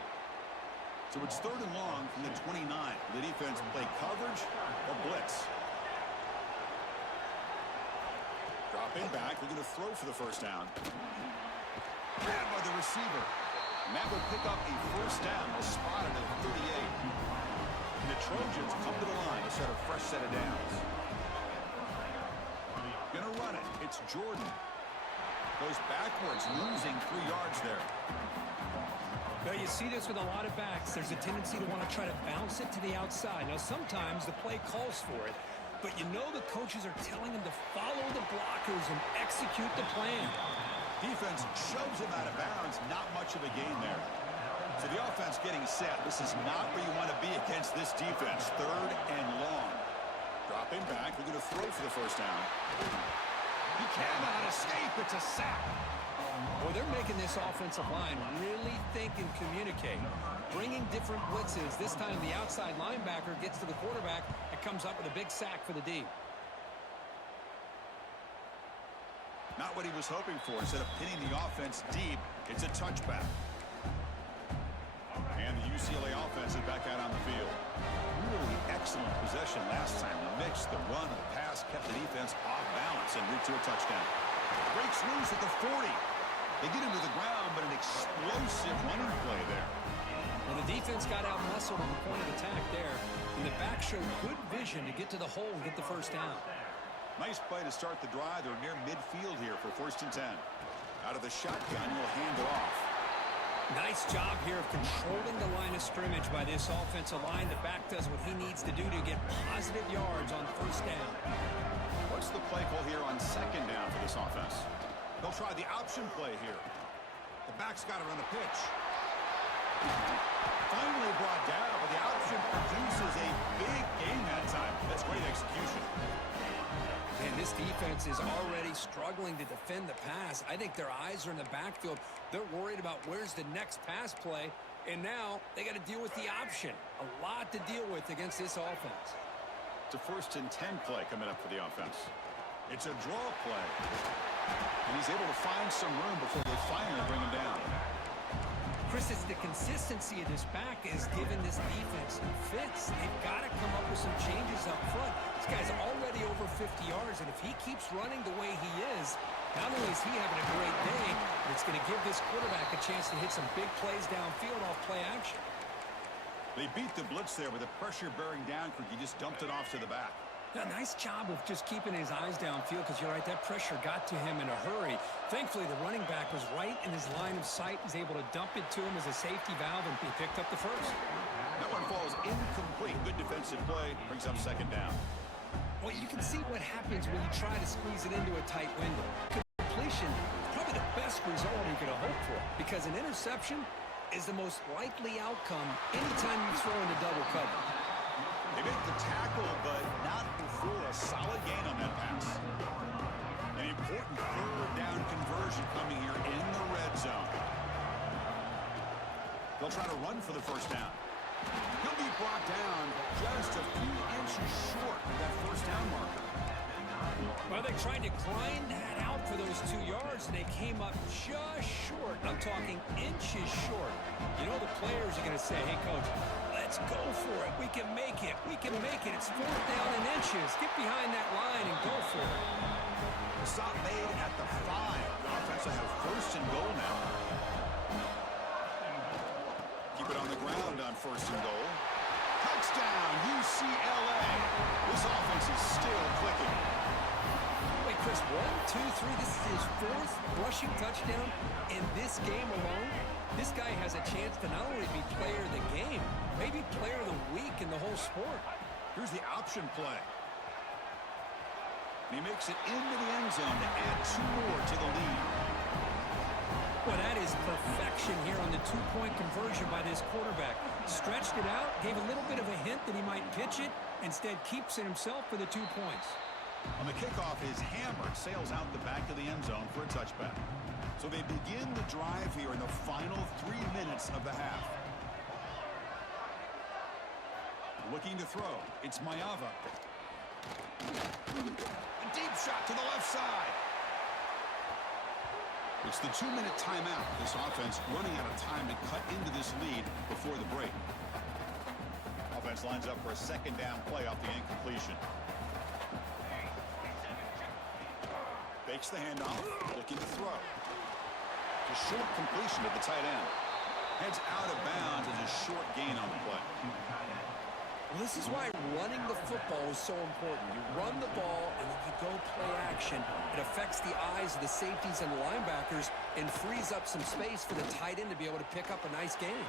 So it's third and long from the 29. The defense play coverage or blitz. Dropping back, looking to throw for the first down. Grabbed by the receiver. And that will pick up a first down. They'll spot it at 38. And the Trojans come to the line to set a fresh set of downs. Gonna run it. It's Jordan. Goes backwards, losing 3 yards there. Well, you see this with a lot of backs. There's a tendency to want to try to bounce it to the outside. Now, sometimes the play calls for it, but you know the coaches are telling them to follow the blockers and execute the plan. Defense shoves him out of bounds. Not much of a gain there. So the offense getting set. This is not where you want to be against this defense. Third and long. Dropping back. Looking to throw for the first down. He cannot escape. It's a sack. Well, they're making this offensive line really think and communicate. Bringing different blitzes. This time the outside linebacker gets to the quarterback and comes up with a big sack for the D. Not what he was hoping for. Instead of pinning the offense deep, it's a touchback. And the UCLA offense is back out on the field. Really excellent possession last time. The mix, the run, the pass kept the defense off balance and route to a touchdown. Breaks loose at the 40. They get him to the ground, but an explosive running play there. Well, the defense got out muscled on the point of attack there, and the back showed good vision to get to the hole and get the first down. Nice play to start the drive. They're near midfield here for 1st and 10. Out of the shotgun, will hand it off. Nice job here of controlling the line of scrimmage by this offensive line. The back does what he needs to do to get positive yards on 1st down. What's the play call here on 2nd down for this offense? They'll try the option play here. The back's got it on the pitch. Finally brought down, but the option produces a big gain that time. That's great execution. And this defense is already struggling to defend the pass. I think their eyes are in the backfield. They're worried about where's the next pass play, and now they got to deal with the option. A lot to deal with against this offense. It's a 1st and 10 play coming up for the offense. It's a draw play. And he's able to find some room before they finally bring him down. Chris, it's the consistency of this back is giving this defense fits. They've got to come up with some changes up front. This guy's already over 50 yards, and if he keeps running the way he is, not only is he having a great day, but it's going to give this quarterback a chance to hit some big plays downfield off play action. They beat the blitz there with the pressure bearing down. He just dumped it off to the back. A nice job of just keeping his eyes downfield because you're right, that pressure got to him in a hurry. Thankfully, the running back was right in his line of sight. He's able to dump it to him as a safety valve, and he picked up the first. That one falls incomplete. Good defensive play. Brings up 2nd down. Well, you can see what happens when you try to squeeze it into a tight window. Completion is probably the best result you could hope for because an interception is the most likely outcome anytime you throw into double cover. They make the tackle, but not before a solid gain on that pass. An important 3rd down conversion coming here in the red zone. They'll try to run for the 1st down. He'll be brought down just a few inches short of that 1st down marker. Well, they tried to grind that out for those 2 yards, and they came up just short. I'm talking inches short. You know the players are going to say, hey, Coach, let's go for it. We can make it. We can make it. It's 4th down in inches. Get behind that line and go for it. The stop made at the 5. The offense will have 1st and goal now. Keep it on the ground on 1st and goal. Touchdown, UCLA. This offense is still clicking. Wait, Chris, 1, 2, 3. This is his 4th rushing touchdown in this game alone. This guy has a chance to not only be player of the game, maybe player of the week in the whole sport. Here's the option play. And he makes it into the end zone to add 2 more to the lead. Well, that is perfection here on the 2-point conversion by this quarterback. Stretched it out, gave a little bit of a hint that he might pitch it, instead keeps it himself for the 2 points. On the kickoff, his hammer sails out the back of the end zone for a touchback. So they begin the drive here in the final 3 minutes of the half. Looking to throw. It's Mayava. A deep shot to the left side. It's the 2-minute timeout. This offense running out of time to cut into this lead before the break. Offense lines up for a 2nd down play off the incompletion. Fakes the handoff, looking to throw. A short completion at the tight end. Heads out of bounds as a short gain on the play. Well, this is why running the football is so important. You run the ball, and then you go play action. It affects the eyes of the safeties and the linebackers and frees up some space for the tight end to be able to pick up a nice gain.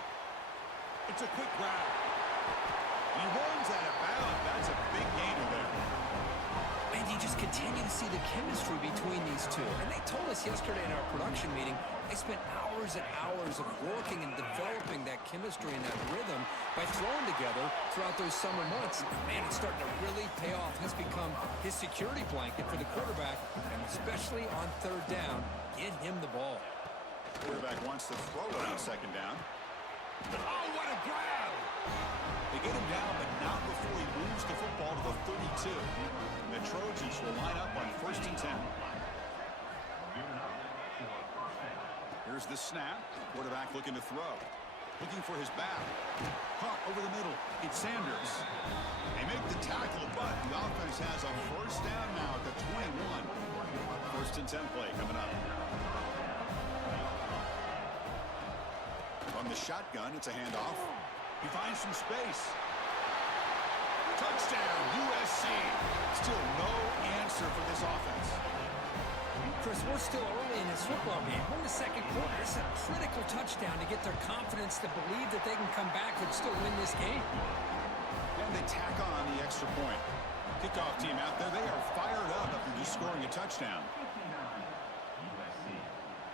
It's a quick grab. And he runs out of bounds. That's a big gainer there. And you just continue to see the chemistry between these two. And they told us yesterday in our production meeting, they spent hours and hours of working and developing that chemistry and that rhythm by throwing together throughout those summer months. Man, it's starting to really pay off. He's become his security blanket for the quarterback, and especially on 3rd down, get him the ball. Quarterback wants to throw it on 2nd down. Oh, what a grab! They get him down, but not before he moves the football to the 32. And the Trojans will line up on 1st and 10. Here's the snap. Quarterback looking to throw. Looking for his back. Caught over the middle. It's Sanders. They make the tackle, but the offense has a first down now at the 21. First and 10 play coming up. From the shotgun, it's a handoff. He finds some space. Touchdown, USC. Still no answer for this offense. Chris, we're still early in this football game. We're in the second quarter. It's a critical touchdown to get their confidence to believe that they can come back and still win this game. And they tack on the extra point. Kickoff team out there, they are fired up after just scoring a touchdown.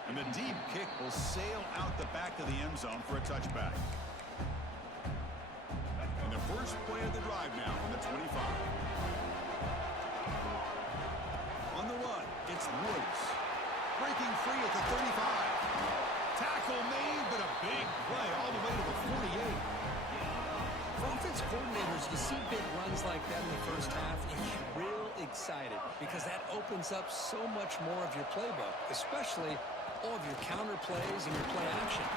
And the deep kick will sail out the back of the end zone for a touchback. And the first play of the drive now from the 25. On the run, it's Woods. Breaking free at the 35. Tackle made, but a big play all the way to the 48. For offense coordinators, you see big runs like that in the first half, and you get real excited because that opens up so much more of your playbook, especially all of your counter plays and your play action.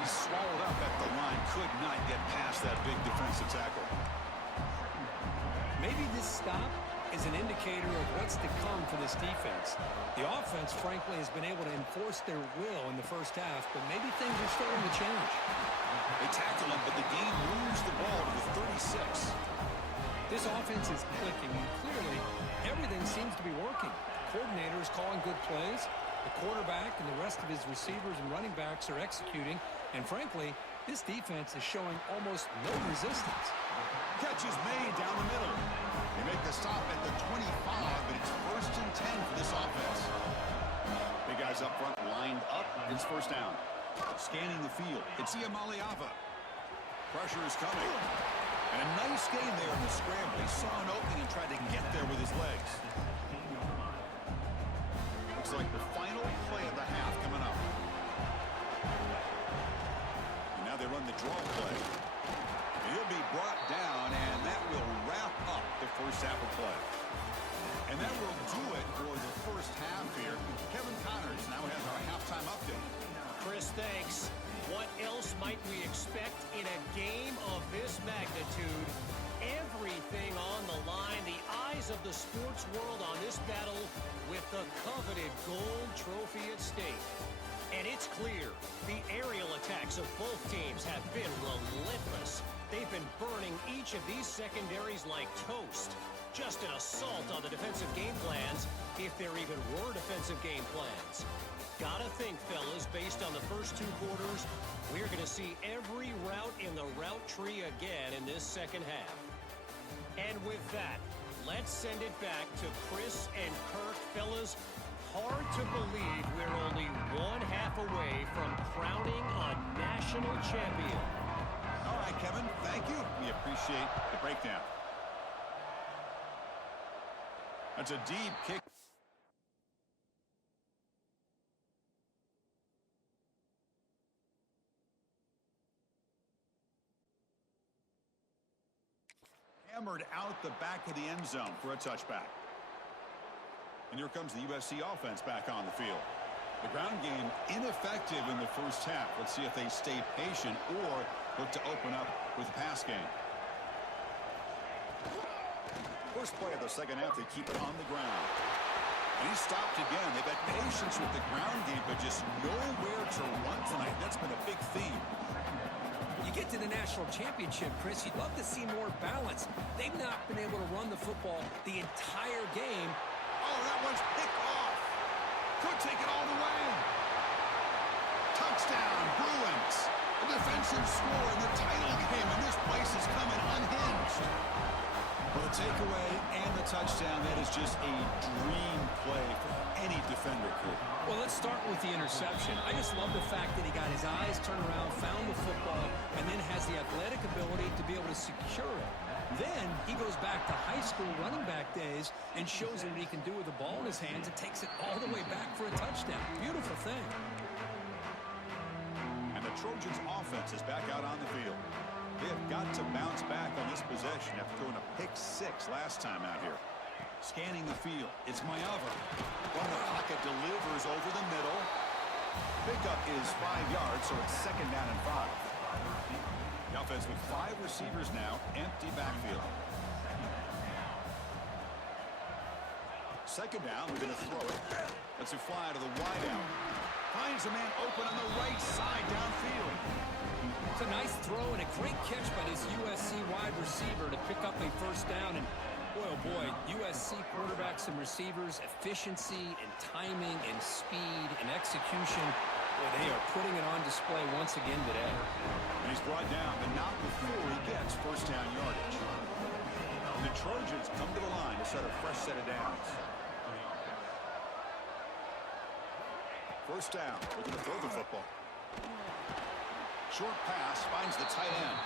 He's swallowed up at the line, could not get past that big defensive tackle. Maybe this stop is an indicator of what's to come for this defense. The offense, frankly, has been able to enforce their will in the first half, but maybe things are starting to change. They tackle him, but the game moves the ball to the 36. This offense is clicking, and clearly everything seems to be working. Coordinators calling good plays. The quarterback and the rest of his receivers and running backs are executing. And frankly, this defense is showing almost no resistance. Catch is made down the middle. They make the stop at the 25, but it's first and 10 for this offense. Big guys up front lined up. It's first down. Scanning the field. It's Iamaleava. Pressure is coming. And a nice game there in the scramble. He saw an opening and tried to get there with his legs. Looks like the final play of the half coming up. And now they run the draw play. And he'll be brought down, and that will wrap up the first half of play. And that will do it for the first half here. Kevin Connors now has our halftime update. Chris, thanks. What else might we expect in a game of this magnitude? Everything on the line, the eyes of the sports world on this battle with the coveted gold trophy at stake. And it's clear, the aerial attacks of both teams have been relentless. They've been burning each of these secondaries like toast. Just an assault on the defensive game plans, if there even were defensive game plans. Gotta think, fellas, based on the first two quarters, we're going to see every route in the route tree again in this second half. And with that, let's send it back to Chris and Kirk. Fellas, hard to believe we're only one half away from crowning a national champion. All right, Kevin, thank you. We appreciate the breakdown. That's a deep kick. Hammered out the back of the end zone for a touchback. And here comes the USC offense back on the field. The ground game ineffective in the first half. Let's see if they stay patient or look to open up with a pass game. First play of the second half, they keep it on the ground. And he stopped again. They've had patience with the ground game, but just nowhere to run tonight. That's been a big theme. You get to the national championship, Chris, you'd love to see more balance. They've not been able to run the football the entire game. Oh, that one's picked off. Could take it all the way. Touchdown, Bruins. A defensive score in the title game, and this place is coming unhinged. Well, the takeaway and the touchdown, that is just a dream play for any defender, Kurt. Well, let's start with the interception. I just love the fact that he got his eyes turned around, found the football, and then has the athletic ability to be able to secure it. Then he goes back to high school running back days and shows him what he can do with the ball in his hands and takes it all the way back for a touchdown. Beautiful thing. And the Trojans' offense is back out on the field. They have got to bounce back on this possession after throwing a pick six last time out here. Scanning the field, it's Maeva. From the pocket, delivers over the middle. Pickup is 5 yards, so it's second down and 5. The offense with 5 receivers now, empty backfield. Second down, we're going to throw it. Let's it fly to the wideout. Finds a man open on the right side downfield. It's a nice throw and a great catch by this USC wide receiver to pick up a first down. And boy, oh boy, USC quarterbacks and receivers, efficiency and timing and speed and execution. Boy, they are putting it on display once again today. And he's brought down, but not before he gets first down yardage. The Trojans come to the line to set a fresh set of downs. First down, looking to throw the football. Short pass finds the tight end.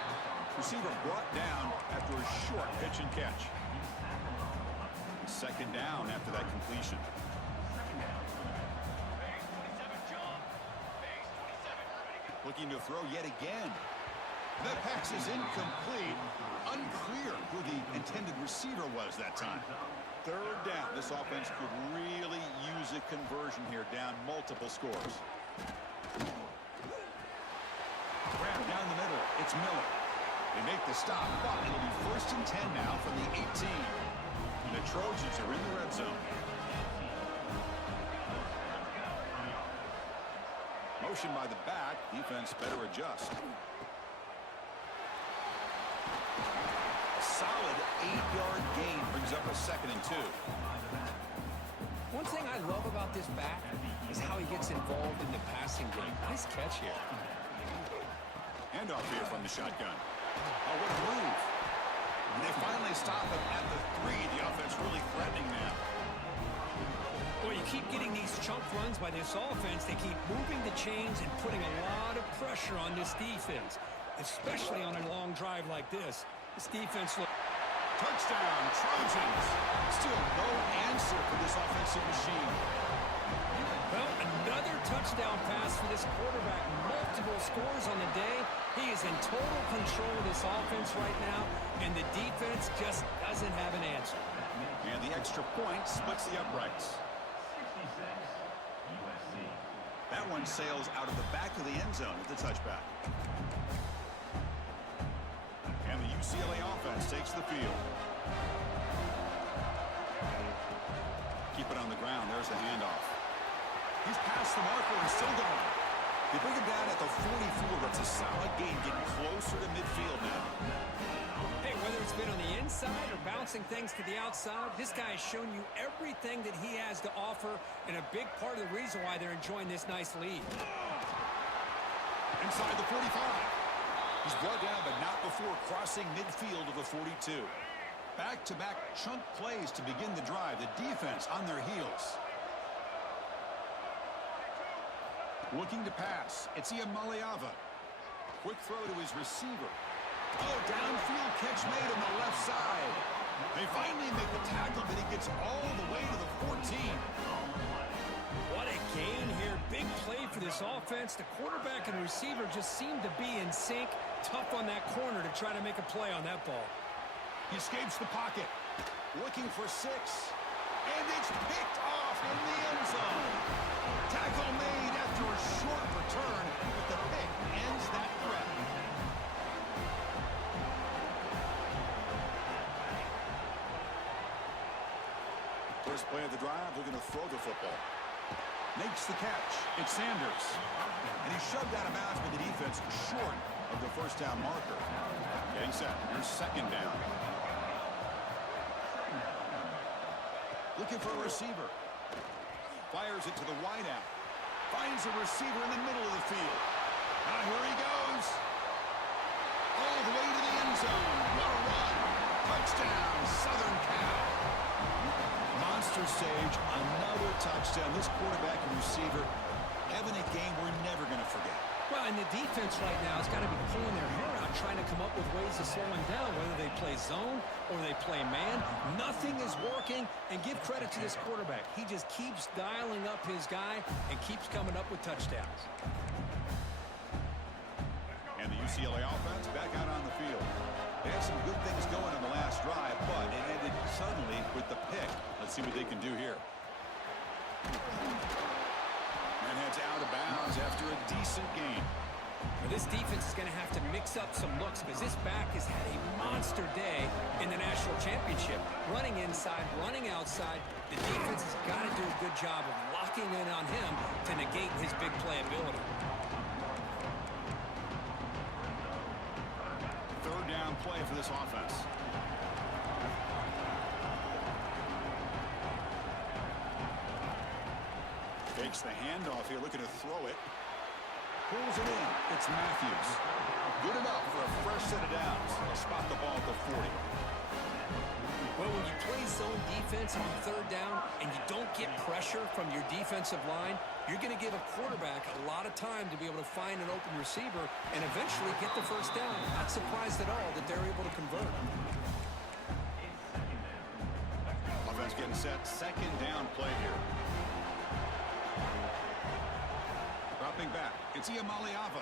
Receiver brought down after a short pitch and catch. Second down after that completion. Looking to throw yet again. The pass is incomplete. Unclear who the intended receiver was that time. Third down. This offense could really use a conversion here, down multiple scores. Grab down the middle. It's Miller. They make the stop, but it'll be first and 10 now from the 18. And the Trojans are in the red zone. Motion by the back. Defense better adjust. Solid 8-yard gain brings up a second and 2. One thing I love about this back is how he gets involved in the passing game. Nice catch here. Handoff here from the shotgun. Oh, what a move. And they finally stop him at the 3. The offense really threatening now. Boy, you keep getting these chunk runs by this offense. They keep moving the chains and putting a lot of pressure on this defense, especially on a long drive like this. This defense looks... Touchdown, Trojans. Still no answer for this offensive machine. Well, another touchdown pass for this quarterback. Multiple scores on the day. He is in total control of this offense right now, and the defense just doesn't have an answer. And the extra point splits the uprights. USC. That one sails out of the back of the end zone at the touchback. And the UCLA offense takes the field. Keep it on the ground. There's the handoff. He's past the marker and still going. They bring him down at the 44. That's a solid gain, getting closer to midfield now. Hey, whether it's been on the inside or bouncing things to the outside, this guy has shown you everything that he has to offer, and a big part of the reason why they're enjoying this nice lead. Inside the 45. He's brought down, but not before crossing midfield of the 42. Back-to-back chunk plays to begin the drive. The defense on their heels. Looking to pass. It's Iamaleava. Quick throw to his receiver. Oh, downfield catch made on the left side. They finally make the tackle, but he gets all the way to the 14. What a gain here. Big play for this offense. The quarterback and receiver just seem to be in sync. Tough on that corner to try to make a play on that ball. He escapes the pocket. Looking for 6. And it's picked off in the end zone. Tackle made after a short return, but the pick ends that threat. First play of the drive, they're going to throw the football. Makes the catch. It's Sanders. And he's shoved out of bounds by the defense short of the first down marker. Getting set. Here's second down. Looking for a receiver. Fires it to the wideout. Finds a receiver in the middle of the field. Now here he goes. All the way to the end zone. What a run. Touchdown, Southern Cal. Monster stage, another touchdown. This quarterback and receiver having a game we're never going to forget. Well, and the defense right now has got to be pulling their hair out, trying to come up with ways to slow him down, whether they play zone or they play man. Nothing is working, and give credit to this quarterback. He just keeps dialing up his guy and keeps coming up with touchdowns. And the UCLA offense back out on the field. They had some good things going on the last drive, but it ended suddenly with the pick. Let's see what they can do here. And heads out of bounds. decent gain. Well, this defense is going to have to mix up some looks because this back has had a monster day in the national championship. Running inside, running outside. The defense has got to do a good job of locking in on him to negate his big play ability. Third down play for this offense. Fakes the handoff here, looking to throw it. Pulls it in. It's Matthews. Good enough for a fresh set of downs. They'll spot the ball at the 40. Well, when you play zone defense on third down and you don't get pressure from your defensive line, you're going to give a quarterback a lot of time to be able to find an open receiver and eventually get the first down. Not surprised at all that they're able to convert. Offense getting set. Second down play here. Dropping back. It's Iamaleava.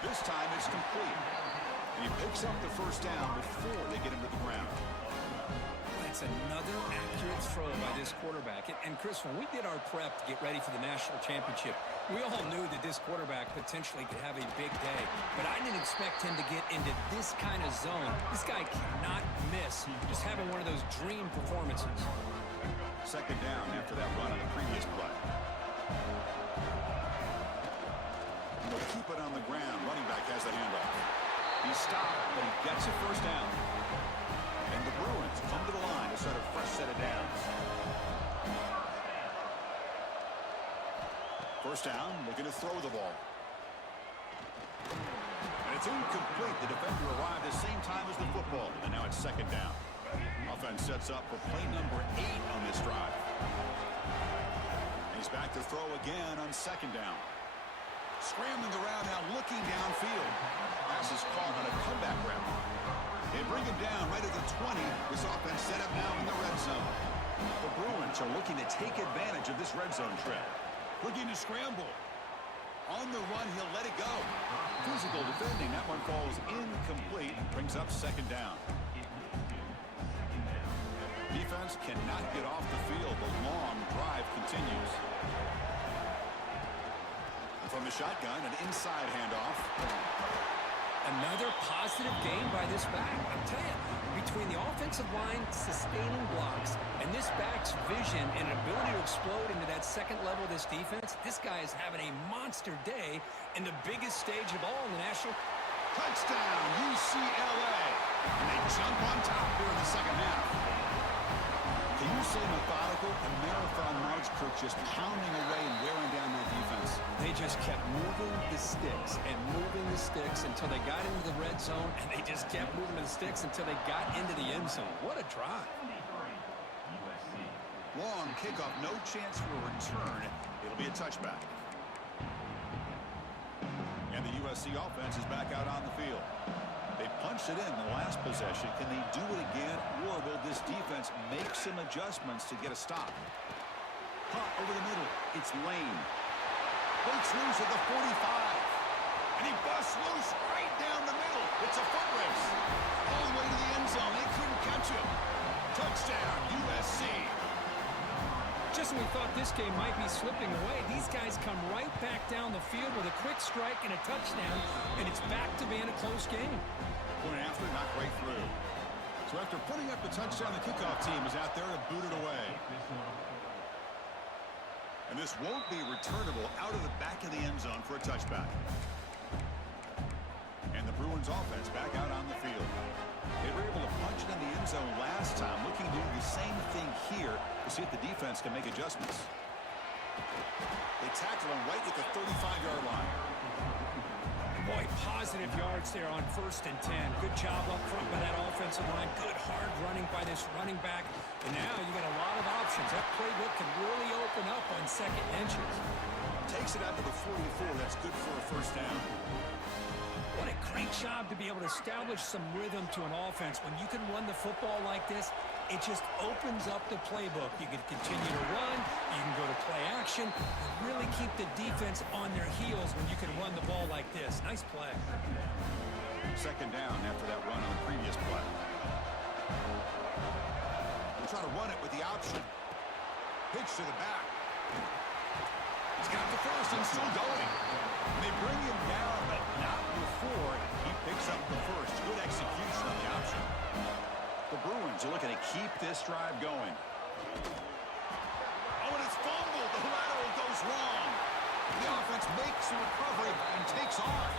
This time it's complete. And he picks up the first down before they get him to the ground. That's another accurate throw by this quarterback. And Chris, when we did our prep to get ready for the national championship, we all knew that this quarterback potentially could have a big day. But I didn't expect him to get into this kind of zone. This guy cannot miss. Just having one of those dream performances. Second down after that run on the previous play. They'll keep it on the ground. Running back has the handoff. He's stopped, but he gets a first down. And the Bruins come to the line to start a fresh set of downs. First down, looking to throw the ball. And it's incomplete. The defender arrived at the same time as the football. And now it's second down. Offense sets up for play number 8 on this drive. And he's back to throw again on second down. Scrambling around now, looking downfield. Pass is caught on a comeback route. They bring him down right at the 20. This offense set up now in the red zone. The Bruins are looking to take advantage of this red zone trip. Looking to scramble. On the run, he'll let it go. Physical defending. That one falls incomplete. Brings up second down. Defense cannot get off the field. The long drive continues. From the shotgun, an inside handoff. Another positive game by this back. I'm telling you, between the offensive line sustaining blocks and this back's vision and ability to explode into that second level of this defense, this guy is having a monster day in the biggest stage of all in the national. Touchdown, UCLA. And they jump on top here in the second half. Can you say methodical? A marathon march, Kirk, just pounding away and wearing down their defense. They just kept moving the sticks and moving the sticks until they got into the red zone, and they just kept moving the sticks until they got into the end zone. What a drive. USC. Long kickoff, no chance for a return. It'll be a touchback. And the USC offense is back out on the field. They punched it in the last possession. Can they do it again, or will this defense make some adjustments to get a stop? Hot over the middle. It's Lane. Breaks loose at the 45. And he busts loose right down the middle. It's a foot race. All the way to the end zone. They couldn't catch him. Touchdown, USC. Just when we thought this game might be slipping away, these guys come right back down the field with a quick strike and a touchdown, and it's back to being a close game. Point after, knocked right through. So after putting up the touchdown, the kickoff team is out there to boot it away. And this won't be returnable out of the back of the end zone for a touchback. And the Bruins offense back out on the field. They were able to punch it in the end zone last time, looking to do the same thing here to see if the defense can make adjustments. They tackle him right at the 35-yard line. Boy, positive yards there on 1st and 10. Good job up front by that offensive line. Good hard running by this running back. And now you got a lot of options. That playbook can really open up on second inches. Takes it out to the 44. That's good for a first down. What a great job to be able to establish some rhythm to an offense. When you can run the football like this, it just opens up the playbook. You can continue to run. You can go to play action. You really keep the defense on their heels when you can run the ball like this. Nice play. Second down after that run on the previous play. We'll try to run it with the option. Pitch to the back. He's got the first and still going. They bring him down, but not before he picks up the first. Good execution on the option. The Bruins are looking to keep this drive going. Oh, and it's fumbled. The lateral goes wrong. The offense makes a recovery and takes off.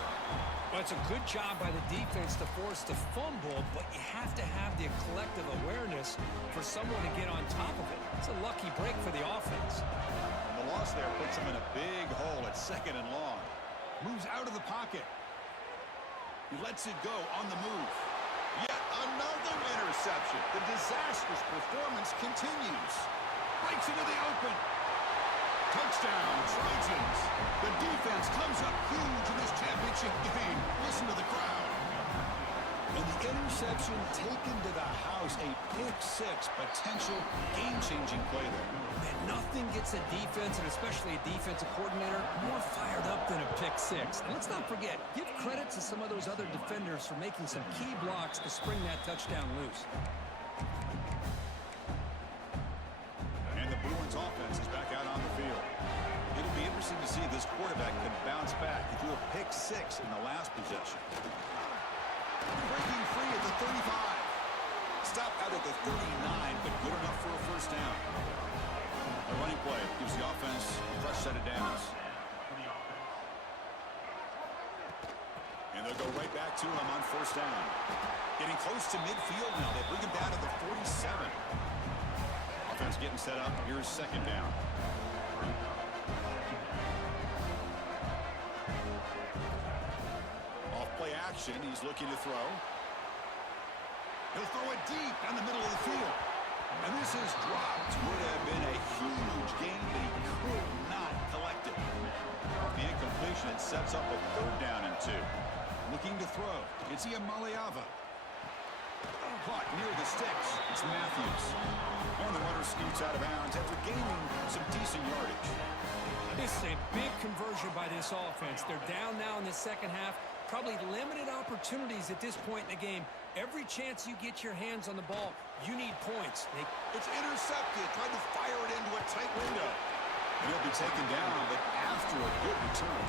Well, it's a good job by the defense to force the fumble, but you have to have the collective awareness for someone to get on top of it. It's a lucky break for the offense. And the loss there puts him in a big hole at 2nd and long. Moves out of the pocket. He lets it go on the move. Yet another interception. The disastrous performance continues. Breaks into the open. Touchdown, Trojans. The defense comes up huge in this championship game. Listen to the crowd. And the interception taken to the house. A pick-6 potential game-changing play there. And nothing gets a defense, and especially a defensive coordinator, more fired up than a pick-6. And let's not forget, give credit to some of those other defenders for making some key blocks to spring that touchdown loose. And the Bruins offense is back out on the field. It'll be interesting to see if this quarterback can bounce back. He threw a pick-6 in the last possession. Breaking free at the 35. Stop out at the 39, but good enough for a first down. A running play gives the offense a fresh set of downs. And they'll go right back to him on first down. Getting close to midfield now. They bring him down to the 47. Offense getting set up. Here's 2nd down. Off play action. He's looking to throw. He'll throw it deep down the middle of the field. And this is dropped. Would have been a huge gain, but he could not collect it. The incompletion, it sets up a 3rd down and 2. Looking to throw. It's Iamaleava. Caught near the sticks. It's Matthews. And the runner scoots out of bounds after gaining some decent yardage. This is a big conversion by this offense. They're down now in the second half. Probably limited opportunities at this point in the game. Every chance you get your hands on the ball, you need points. It's intercepted. Tried to fire it into a tight window. And he'll be taken down, but after a good return.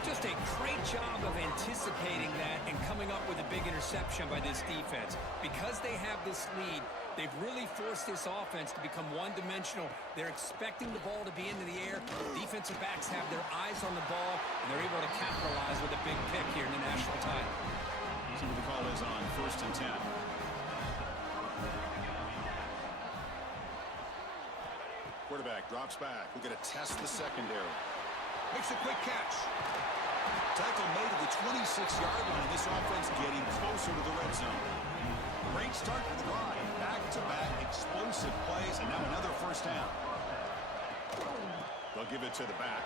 Just a great job of anticipating that and coming up with a big interception by this defense. Because they have this lead, they've really forced this offense to become one-dimensional. They're expecting the ball to be into the air. Defensive backs have their eyes on the ball, and they're able to capitalize with a big pick here in the national title. See what the call is on 1st and 10. Quarterback drops back. We're going to test the secondary. Makes a quick catch. Tackle made at the 26-yard line. This offense getting closer to the red zone. Great start to the drive. Back-to-back explosive plays, and now another first down. They'll give it to the back.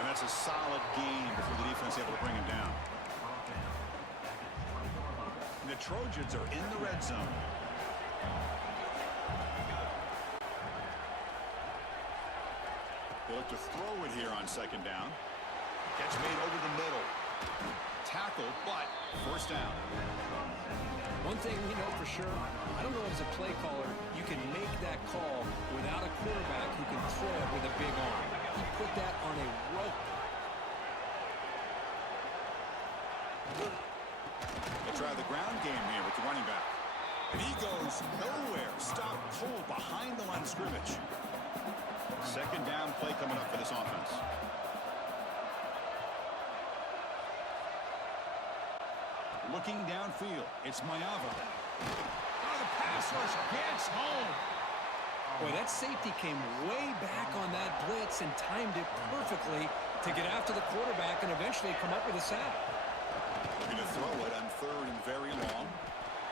And that's a solid gain before the defense able to bring him down. And the Trojans are in the red zone. They look to throw it here on 2nd down. Catch made over the middle. Tackle, but first down. One thing we know for sure, I don't know as a play caller, you can make that call without a quarterback who can throw it with a big arm. He put that on a rope. They try the ground game here with the running back. And he goes nowhere. Stopped cold behind the line of scrimmage. 2nd down play coming up for this offense. Looking downfield, it's Mayava. Oh, the pass rush gets home. Boy, that safety came way back on that blitz and timed it perfectly to get after the quarterback and eventually come up with a sack. Looking to throw it on 3rd and very long.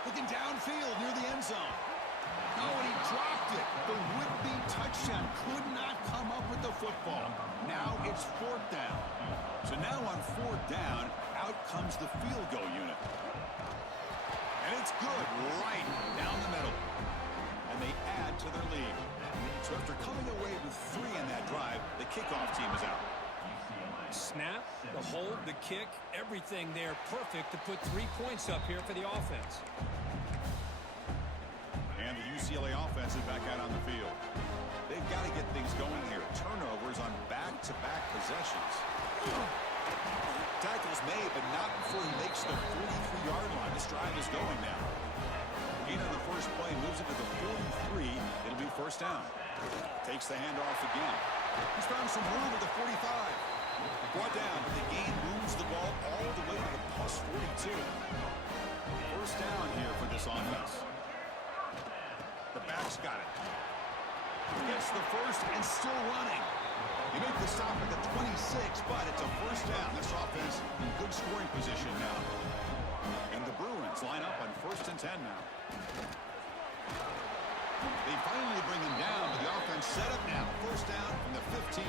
Looking downfield near the end zone. Oh, and he dropped it. The would-be touchdown could not come up with the football. Now it's 4th down. So now on 4th down, out comes the field goal unit. And it's good right down the middle. And they add to their lead. So after coming away with 3 in that drive, the kickoff team is out. Snap, the hold, the kick, everything there perfect to put 3 points up here for the offense. And the UCLA offense is back out on the field. They They've got to get things going here. Turnovers on back-to-back possessions. Tackles made, but not before he makes the 43-yard line. This drive is going now. Gain on the first play, moves it to the 43. It'll be first down. Takes the handoff again. He's found some room at the 45. Brought down, but the gain moves the ball all the way to the plus 42. First down here for this offense. The back's got it. Gets the first and still running. You make the stop at the 26, but it's a first down. This offense in good scoring position now. And the Bruins line up on 1st and 10 now. They finally bring him down, but the offense set up now. First down from the 15.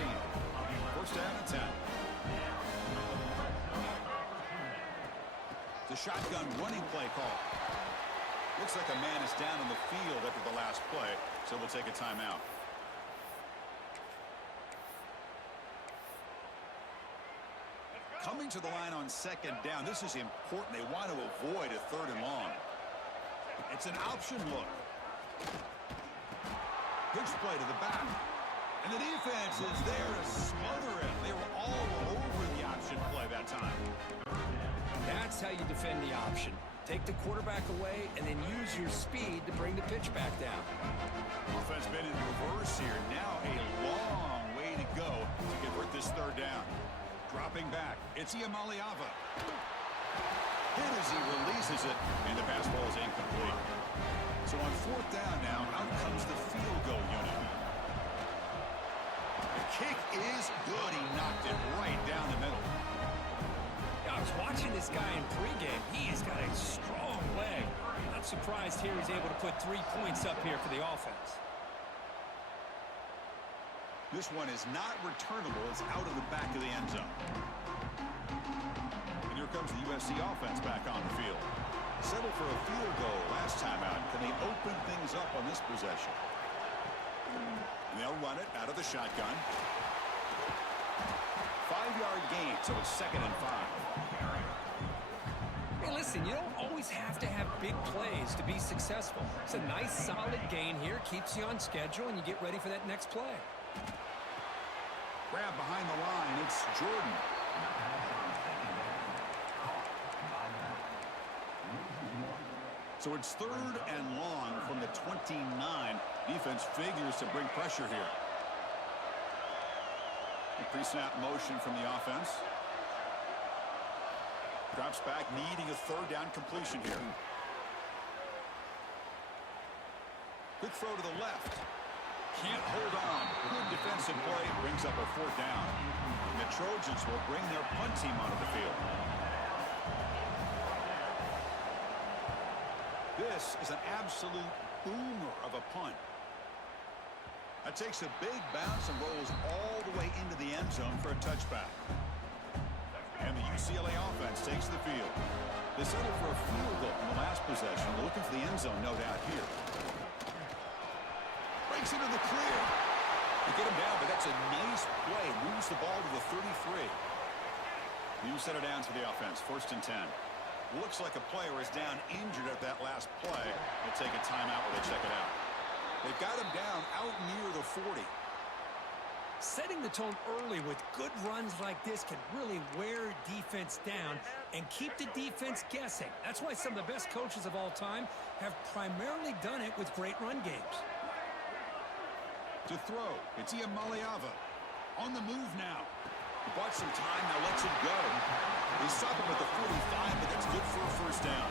First down and 10. The shotgun running play call. Looks like a man is down on the field after the last play, so we'll take a timeout. Coming to the line on 2nd down. This is important. They want to avoid a 3rd and long. It's an option look. Pitch play to the back. And the defense is there to smother it. They were all over the option play that time. That's how you defend the option. Take the quarterback away and then use your speed to bring the pitch back down. Offense been in reverse here. Now a long way to go to convert this 3rd down. Dropping back, it's Iamaleava. Hit as he releases it, and the pass ball is incomplete. So on 4th down now, out comes the field goal unit. The kick is good. He knocked it right down the middle. I was watching this guy in pregame. He has got a strong leg. Not surprised here he's able to put 3 points up here for the offense. This one is not returnable. It's out of the back of the end zone. And here comes the USC offense back on the field. Settled for a field goal last time out. Can they open things up on this possession? And they'll run it out of the shotgun. 5-yard gain, so it's 2nd and 5. Hey, listen, you don't always have to have big plays to be successful. It's a nice, solid gain here. Keeps you on schedule, and you get ready for that next play. Grab behind the line. It's Jordan. So it's 3rd and long from the 29. Defense figures to bring pressure here. A pre-snap motion from the offense. Drops back, needing a 3rd down completion here. Quick throw to the left. Can't hold on. Good defensive play. Brings up a 4th down. And the Trojans will bring their punt team onto the field. This is an absolute boomer of a punt. That takes a big bounce and rolls all the way into the end zone for a touchback. And the UCLA offense takes the field. They settled for a field goal in the last possession. They're looking for the end zone, no doubt, here. Breaks into the clear. They get him down, but that's a nice play. Moves the ball to the 33. You set it down to the offense. 1st and 10. Looks like a player is down injured at that last play. They'll take a timeout while they check it out. They've got him down out near the 40. Setting the tone early with good runs like this can really wear defense down and keep the defense guessing. That's why some of the best coaches of all time have primarily done it with great run games. To throw, it's Iamaleava. On the move now. He bought some time, now lets it go. They stop him at the 45, but that's good for a 1st down.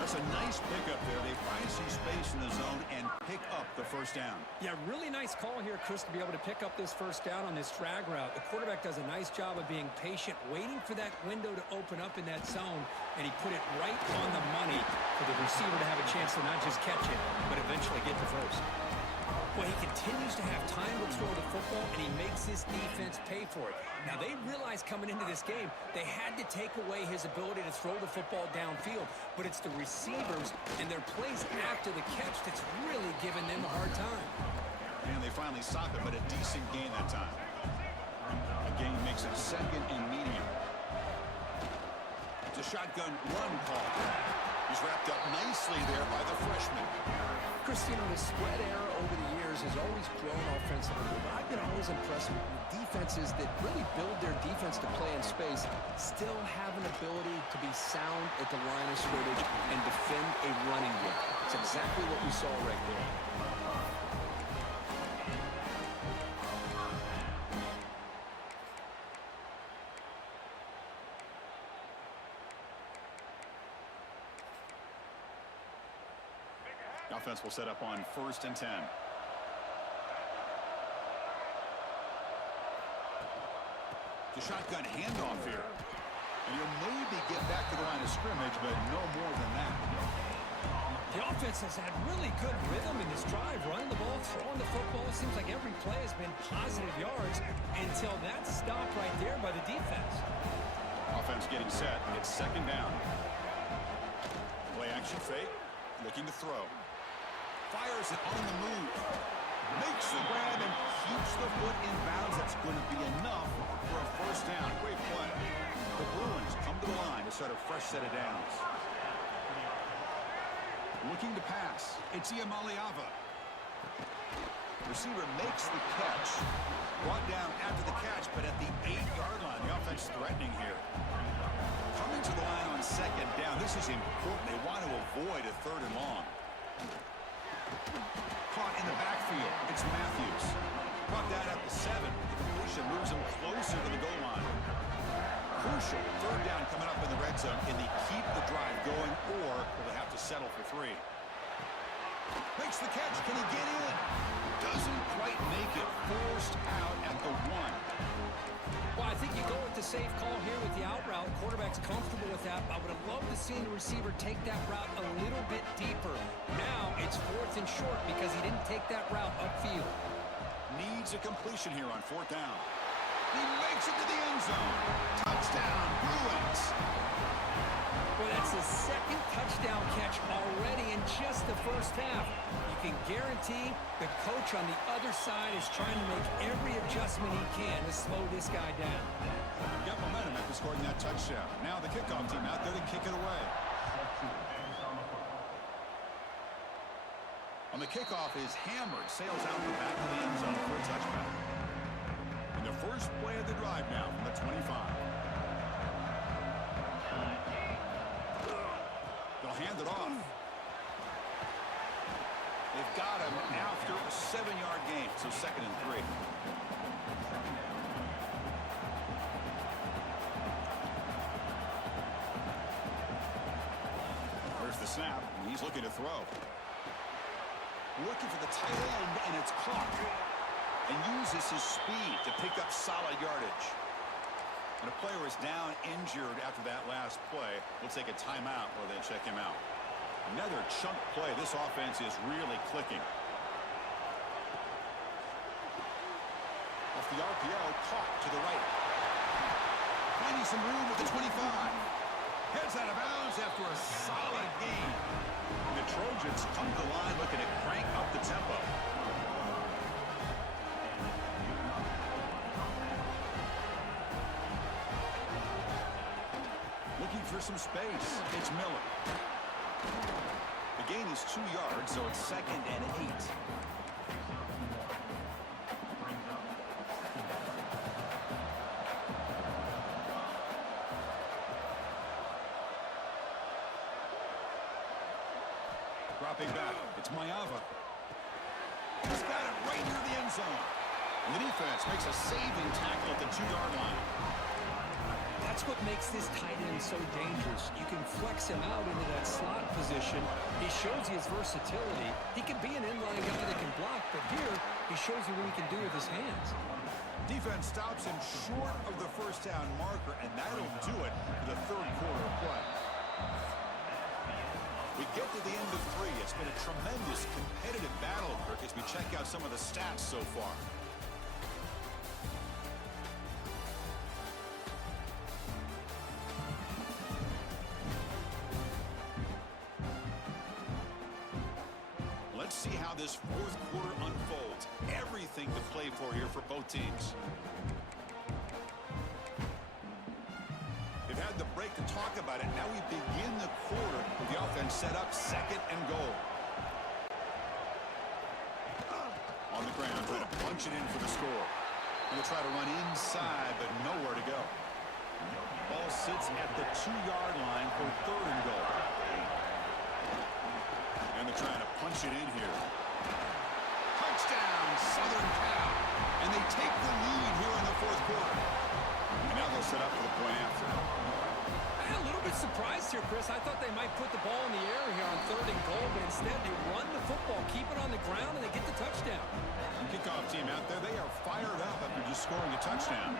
That's a nice pickup there. They find some space in the zone and pick up the 1st down. Yeah, really nice call here, Chris, to be able to pick up this 1st down on this drag route. The quarterback does a nice job of being patient, waiting for that window to open up in that zone, and he put it right on the money for the receiver to have a chance to not just catch it, but eventually get the 1st. Well, he continues to have time to throw the football, and he makes his defense pay for it. Now, they realized coming into this game, they had to take away his ability to throw the football downfield, but it's the receivers and their plays after the catch that's really giving them a hard time. And they finally stop him, but a decent gain that time. A gain makes it 2nd and medium. It's a shotgun run call. He's wrapped up nicely there by the freshman. Christine, the spread era over the years has always grown offensively, but I've been always impressed with defenses that really build their defense to play in space, still have an ability to be sound at the line of scrimmage and defend a running game. It's exactly what we saw right there. Offense will set up on 1st and 10. The shotgun handoff here. And you'll maybe get back to the line of scrimmage, but no more than that. The offense has had really good rhythm in this drive, running the ball, throwing the football. It seems like every play has been positive yards until that stop right there by the defense. Offense getting set. It's 2nd down. Play action fake. Looking to throw. Fires it on the move. Makes the grab and keeps the foot in bounds. That's going to be enough for a 1st down. Great play. The Bruins come to the line to start a fresh set of downs. Looking to pass. It's Iamaleava. Receiver makes the catch. Brought down after the catch, but at the 8-yard line, the offense threatening here. Coming to the line on 2nd down. This is important. They want to avoid a 3rd and long. Caught in the backfield. It's Matthews. Brought down at the 7. The completion moves him closer to the goal line. Crucial 3rd down coming up in the red zone. Can they keep the drive going, or will they have to settle for 3? Makes the catch. Can he get in? Doesn't quite make it. Forced out at the 1. Well, I think you go with the safe call here with the out route. Quarterback's comfortable with that. I would have loved to see the receiver take that route a little bit deeper. Now it's 4th and short because he didn't take that route upfield. Needs a completion here on 4th down. He makes it to the end zone. Touchdown, Bruins. Well, that's his 2nd touchdown catch already in just the 1st half. You can guarantee the coach on the other side is trying to make every adjustment he can to slow this guy down. Got momentum after scoring that touchdown. Now the kickoff team out there to kick it away. On the kickoff is hammered, sails out the back of the end zone for a touchback. And the first play of the drive now from the 25. They'll hand it off. They've got him after a 7-yard gain, so 2nd and 3. There's the snap, and he's looking to throw. Looking for the tight end, and it's caught. And uses his speed to pick up solid yardage. And a player is down injured after that last play. We'll take a timeout while they check him out. Another chunk play. This offense is really clicking. Off the RPO, caught to the right. Finding some room with the 25. Heads out of bounds after a solid gain. And the Trojans come to the line looking to crank up the tempo. Looking for some space. It's Miller. The gain is 2 yards, so it's 2nd and 8. Dropping back. It's Mayava. He's got it right near the end zone. And the defense makes a saving tackle at the 2-yard line. That's what makes this tight end so dangerous. You can flex him out into that slot position. He shows you his versatility. He can be an inline guy that can block, but here he shows you what he can do with his hands. Defense stops him short of the 1st down marker, and that'll do it for the 3rd quarter of play. We get to the end of 3. It's been a tremendous competitive battle, Kirk, as we check out some of the stats so far. Let's see how this 4th quarter unfolds. Everything to play for here for both teams. They've had the break to talk about it. Now we begin the quarter with the offense set up 2nd and goal. punch it in for the score. And they'll try to run inside, but nowhere to go. Ball sits at the 2-yard line for 3rd and goal. And they're trying to punch it in here. Touchdown, Southern Cal. And they take the lead here in the 4th quarter. And now they'll set up for the point after. I'm a little bit surprised here, Chris. I thought they might put the ball in the air here on 3rd and goal, but instead they run the football, keep it on the ground, and they get the touchdown. Kickoff team out there, they are fired up after just scoring a touchdown.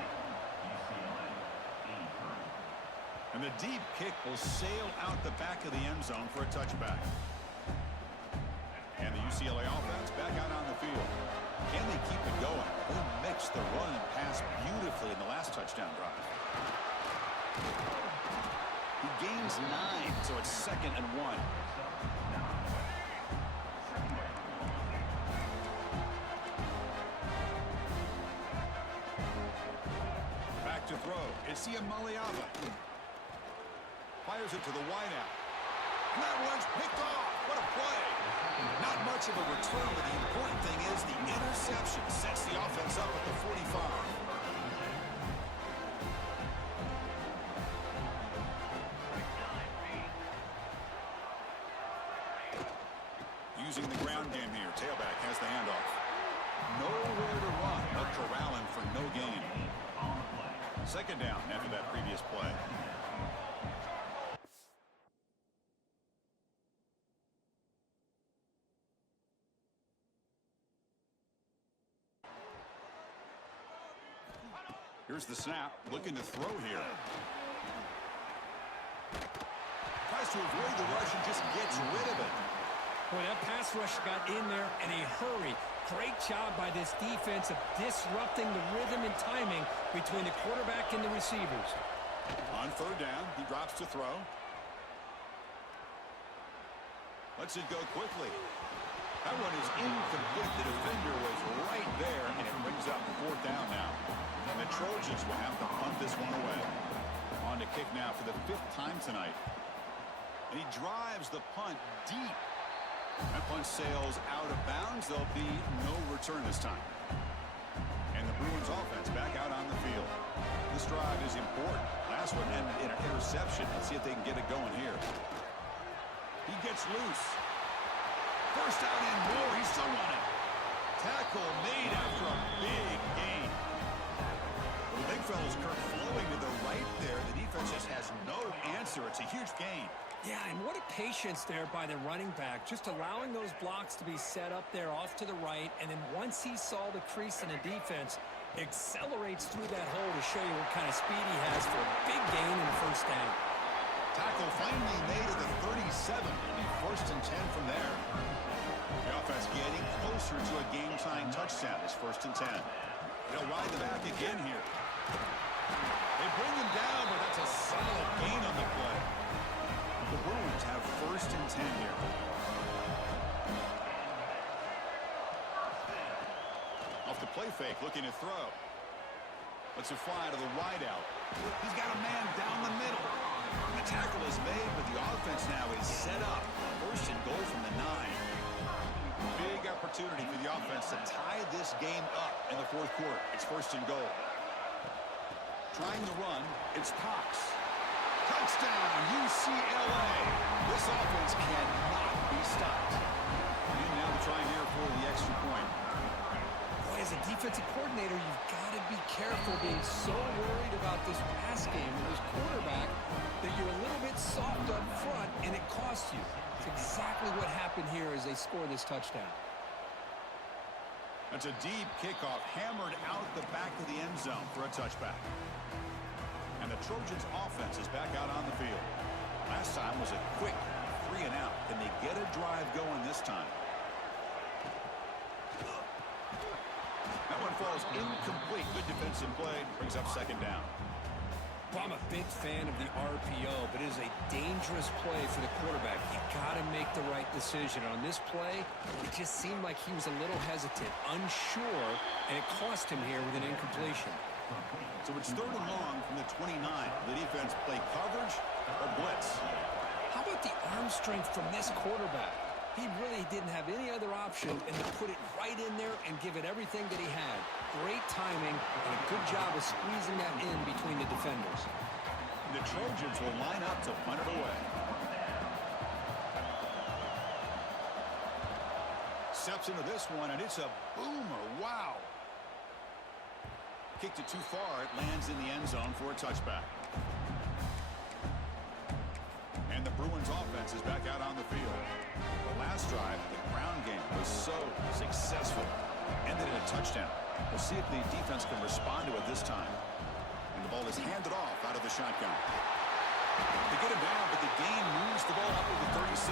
And the deep kick will sail out the back of the end zone for a touchback. And the UCLA offense back out on the field. Can they keep it going? They mixed the run and pass beautifully in the last touchdown drive. He gains 9, so it's 2nd and 1. Back to throw. It's Maliava. Fires it to the wideout. And that one's picked off. What a play. Not much of a return, but the important thing is the interception sets the offense up at the 45. Using the ground game here. Tailback has the handoff. Nowhere to run. But corralling for no gain. 2nd down after that previous play. Here's the snap. Looking to throw here. Tries to avoid the rush and just gets rid of it. Boy, that pass rush got in there in a hurry. Great job by this defense of disrupting the rhythm and timing between the quarterback and the receivers. On 3rd down, he drops to throw. Lets it go quickly. That one is incomplete. The defender was right there, and it brings up 4th down now. And the Trojans will have to punt this one away. On to kick now for the 5th time tonight. And he drives the punt deep. That punt sails out of bounds. There'll be no return this time. And the Bruins offense back out on the field. This drive is important. Last one ended in an interception. Let's see if they can get it going here. He gets loose. First out and more. He's still running. Tackle made after a big gain. Well, the big fella's Kirk flowing to the right there. The defense just has no answer. It's a huge gain. Yeah, and what a patience there by the running back, just allowing those blocks to be set up there off to the right, and then once he saw the crease in the defense, accelerates through that hole to show you what kind of speed he has for a big gain in the 1st down. Tackle finally made at the 37. It'll be 1st and 10 from there. The offense getting closer to a game-tying touchdown. It's 1st and 10. They'll ride the back again here. They bring him down, but that's a solid gain on the play. The Bruins have 1st and 10 here. Off the play fake, looking to throw. Lets it fly to the wideout. He's got a man down the middle. The tackle is made, but the offense now is set up. 1st and goal from the 9. Big opportunity for the offense to tie this game up in the 4th quarter. It's 1st and goal. Trying to run, it's Cox. Touchdown, UCLA. This offense cannot be stopped. And now to try here for the extra point. Boy, as a defensive coordinator, you've got to be careful being so worried about this pass game with this quarterback that you're a little bit soft up front, and it costs you. It's exactly what happened here as they score this touchdown. That's a deep kickoff, hammered out the back of the end zone for a touchback. And the Trojans' offense is back out on the field. Last time was a quick 3 and out. Can they get a drive going this time? That one falls incomplete. Good defensive play. Brings up 2nd down. Well, I'm a big fan of the RPO, but it is a dangerous play for the quarterback. You got to make the right decision. On this play, it just seemed like he was a little hesitant, unsure, and it cost him here with an incompletion. So it's 3rd and long from the 29. The defense play coverage or blitz. How about the arm strength from this quarterback? He really didn't have any other option and to put it right in there and give it everything that he had. Great timing and a good job of squeezing that in between the defenders. The Trojans will line up to punt it away. Steps into this one, and it's a boomer. Wow. Kicked it too far. It lands in the end zone for a touchback. And the Bruins offense is back out on the field. The last drive, the ground game was so successful. Ended in a touchdown. We'll see if the defense can respond to it this time. And the ball is handed off out of the shotgun. They get him down, but the gain moves the ball up to the 36.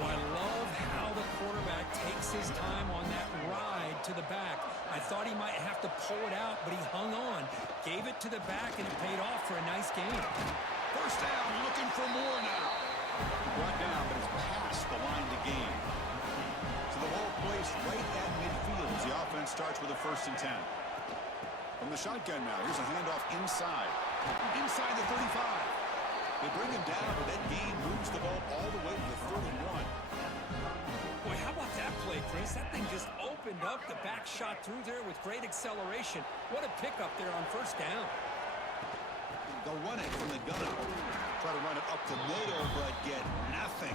Oh, I love how the quarterback takes his time on that ride to the back. I thought he might have to pull it out, but he hung on. Gave it to the back, and it paid off for a nice game. First down, looking for more now. Brought down, but it's past the line to gain. So the ball placed right at midfield as the offense starts with a 1st and 10. From the shotgun now, here's a handoff inside. Inside the 35. They bring him down, but that gain moves the ball all the way to the 31. Boy, how about that play, Chris? That thing just opened up. The back shot through there with great acceleration. What a pickup there on 1st down. They'll run it from the gun. Try to run it up the middle, but get nothing.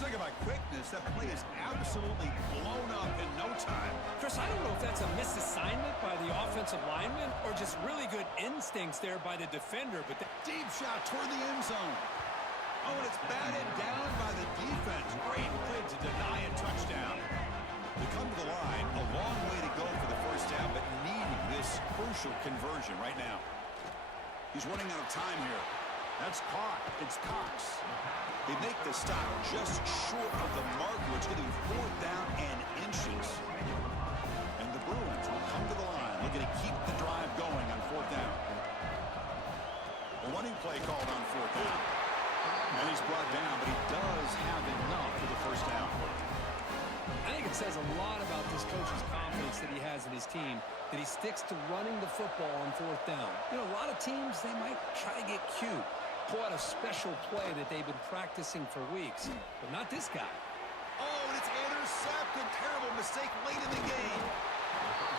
Talk about quickness. That play is absolutely blown up in no time. Chris, I don't know if that's a misassignment by the offensive lineman or just really good instincts there by the defender. But the Deep shot toward the end zone. Oh, and it's batted down by the defense. Great play to deny a touchdown. They come to the line. A long way to go for the 1st down, but needing this crucial conversion right now. He's running out of time here. That's caught. It's Cox. They make the stop just short of the marker. It's getting 4th down and inches. And the Bruins will come to the line, looking to keep the drive going on 4th down. A running play called on 4th down. And he's brought down, but he does have enough for the 1st down. I think it says a lot about this coach's confidence that he has in his team, that he sticks to running the football on 4th down. You know, a lot of teams, they might try to get cute, pull out a special play that they've been practicing for weeks, but not this guy. Oh, and it's intercepted. Terrible mistake late in the game.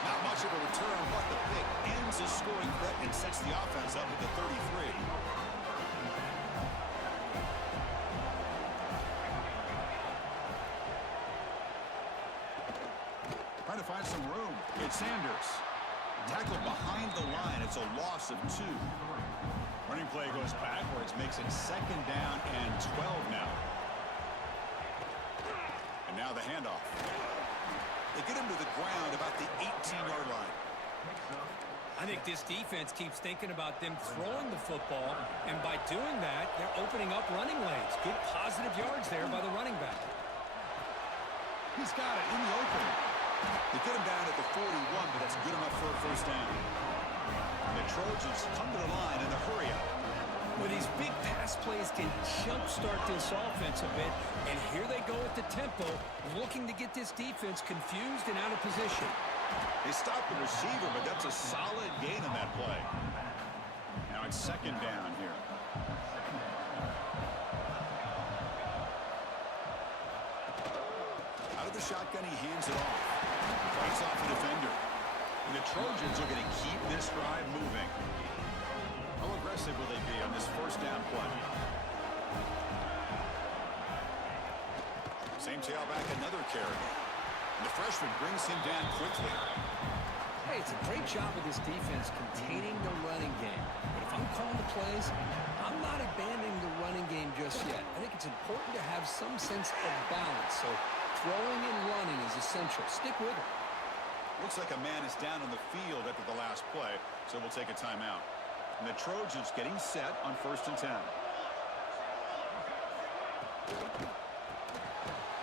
Not much of a return, but the pick ends the scoring threat and sets the offense up at the 33. Trying to find some room. It's Sanders. Tackled behind the line. It's a loss of 2. Running play goes backwards, makes it 2nd down and 12 now. And now the handoff. They get him to the ground about the 18-yard line. I think this defense keeps thinking about them throwing the football, and by doing that, they're opening up running lanes. Good positive yards there by the running back. He's got it in the open. They get him down at the 41, but that's good enough for a 1st down. And the Trojans come to the line in a hurry up. Well, these big pass plays can jumpstart this offense a bit, and here they go at the tempo, looking to get this defense confused and out of position. They stop the receiver, but that's a solid gain in that play. Now it's 2nd down here. Out of the shotgun, he hands it off. Fights off the defender. And the Trojans are going to keep this drive moving. How aggressive will they be on this 1st down play? Same tailback, another carry. And the freshman brings him down quickly. Hey, it's a great job of this defense containing the running game. But if I'm calling the plays, I'm not abandoning the running game just yet. I think it's important to have some sense of balance. So throwing and running is essential. Stick with it. Looks like a man is down on the field after the last play, so we'll take a timeout. And the Trojans getting set on 1st and 10.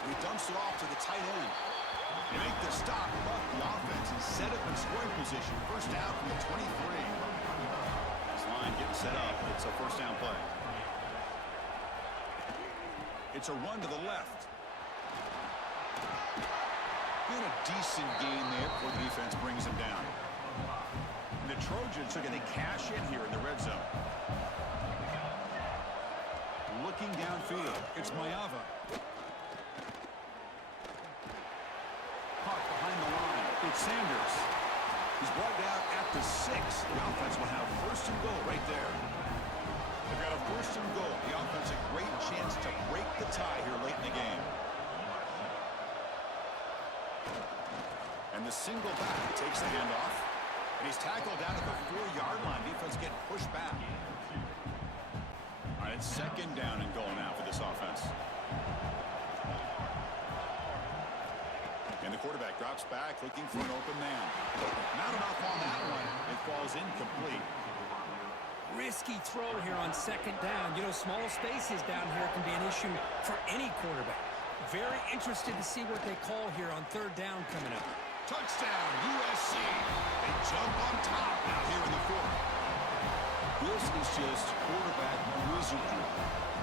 He dumps it off to the tight end. They make the stop, but the offense is set up in scoring position. 1st down from the 23. This line getting set up. It's a 1st down play. It's a run to the left. And a decent gain there before the defense brings him down. And the Trojans are going to cash in here in the red zone. breaking downfield. It's Mayava. Caught behind the line. It's Sanders. He's brought down at the 6. The offense will have first and goal right there. They've got a first and goal. The offense a great chance to break the tie here late in the game. And the single back takes the handoff. And he's tackled down at the 4-yard line. Defense getting pushed back. All right, it's second down and goal now for this offense. And the quarterback drops back looking for an open man. Not enough on that one. It falls incomplete. Risky throw here on second down. You know, small spaces down here can be an issue for any quarterback. Very interested to see what they call here on third down coming up. Touchdown, USC. They jump on top now here in the 4th. This is just quarterback wizardry.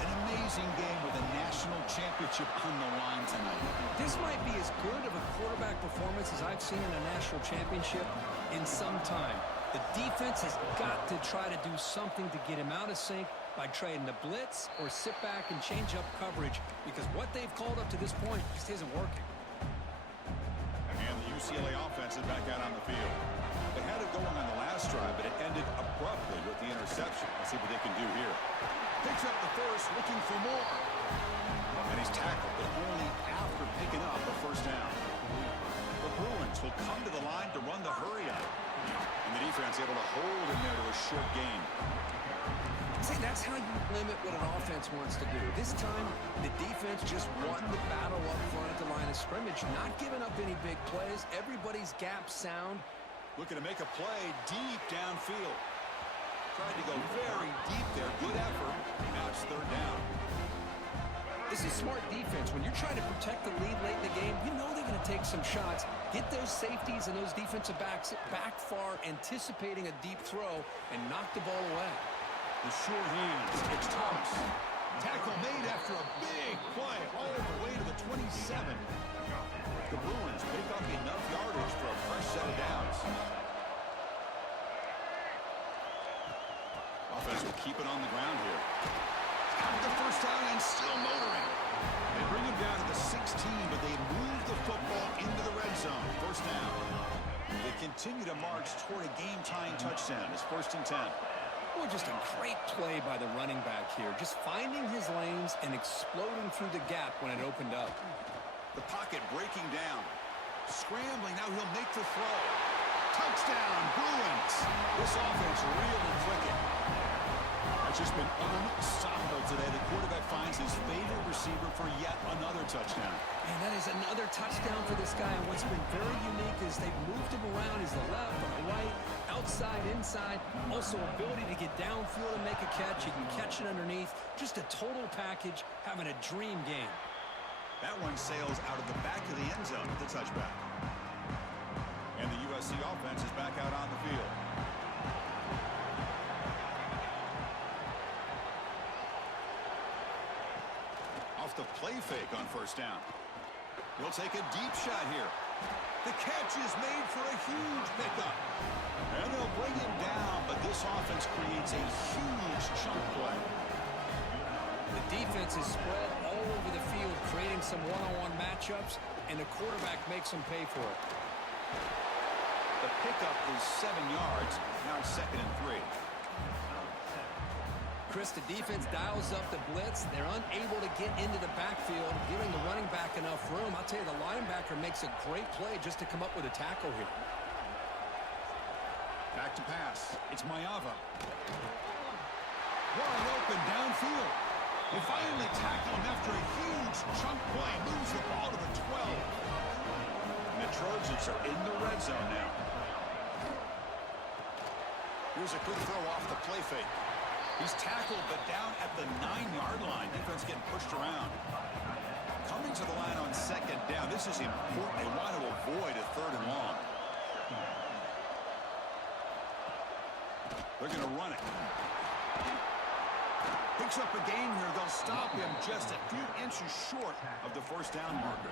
An amazing game with a national championship on the line tonight. This might be as good of a quarterback performance as I've seen in a national championship in some time. The defense has got to try to do something to get him out of sync by trading the blitz or sit back and change up coverage, because what they've called up to this point just isn't working. And the UCLA offense is back out on the field. They had it going on the last drive, but it ended abruptly with the interception. Let's see what they can do here. Picks up the first, looking for more. And he's tackled, but only after picking up a first down. The Bruins will come to the line to run the hurry up. And the defense able to hold in there to a short gain. See, that's how you limit what an offense wants to do. This time, the defense just won the battle up front at the line of scrimmage, not giving up any big plays. Everybody's gap sound. Looking to make a play deep downfield. Tried to go very deep there. Good effort. Now it's third down. This is smart defense. When you're trying to protect the lead late in the game, you know they're going to take some shots. Get those safeties and those defensive backs back far, anticipating a deep throw, and knock the ball away. The short hands. It's Thomas. Tackle made after a big play all the way to the 27. The Bruins pick up enough yardage for a fresh set of downs. Offense will keep it on the ground here. Got the first down and still motoring. They bring him down to the 16, but they move the football into the red zone. First down. They continue to march toward a game-tying touchdown. It's 1st and 10. Boy, just a great play by the running back here. Just finding his lanes and exploding through the gap when it opened up. The pocket breaking down. Scrambling, now he'll make the throw. Touchdown, Bruins. This offense really clicking. It's just been unstoppable today. The quarterback finds his favorite receiver for yet another touchdown. And that is another touchdown for this guy. And what's been very unique is they've moved him around. He's the left, or the right, outside, inside. Also ability to get downfield and make a catch. He can catch it underneath. Just a total package, having a dream game. That one sails out of the back of the end zone with the touchback. And the USC offense is back out on the field. Off the play fake on first down. He'll take a deep shot here. The catch is made for a huge pickup. And they'll bring him down, but this offense creates a huge chunk play. The defense is spread all over the field, creating some one-on-one matchups, and the quarterback makes them pay for it. The pickup is 7 yards. Now it's 2nd and 3. Chris, the defense dials up the blitz. They're unable to get into the backfield, giving the running back enough room. I'll tell you, the linebacker makes a great play just to come up with a tackle here. Back to pass. It's Mayava. Wide open downfield. They finally tackle him after a huge chunk play. Moves the ball to the 12. And the Trojans are in the red zone now. Here's a good throw off the play fake. He's tackled, but down at the 9-yard line. Defense getting pushed around. Coming to the line on second down. This is important. They want to avoid a 3rd and long. They're going to run it. Picks up a gain here. They'll stop him just a few inches short of the first down marker.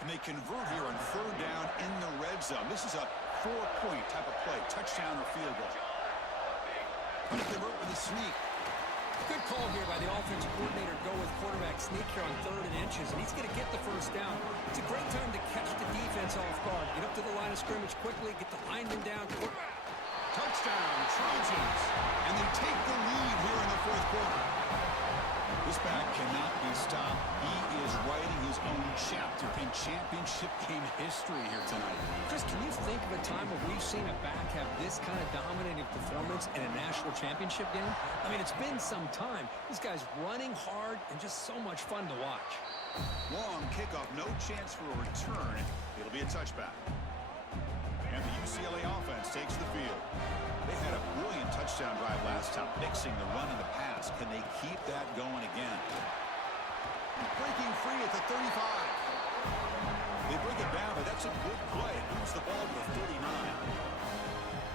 And they convert here on 3rd down in the red zone. This is a 4-point type of play. Touchdown or field goal. Going to convert with a sneak. Good call here by the offensive coordinator to go with quarterback sneak here on 3rd and inches, and he's going to get the first down. It's a great time to catch the defense off guard. Get up to the line of scrimmage quickly, get the lineman down. Touchdown, Trojans. And they take the lead here in the 4th quarter. This back cannot be stopped. He is writing his own chapter in championship game history here tonight. Chris, can you think of a time where we've seen a back have this kind of dominating performance in a national championship game? I mean, it's been some time. This guy's running hard and just so much fun to watch. Long kickoff, no chance for a return. It'll be a touchback. And the UCLA offense takes the field. They had a brilliant touchdown drive last time, mixing the run and the pass. Can they keep that going again? Breaking free at the 35. They bring it down, but that's a good play. Moves the ball to the 49.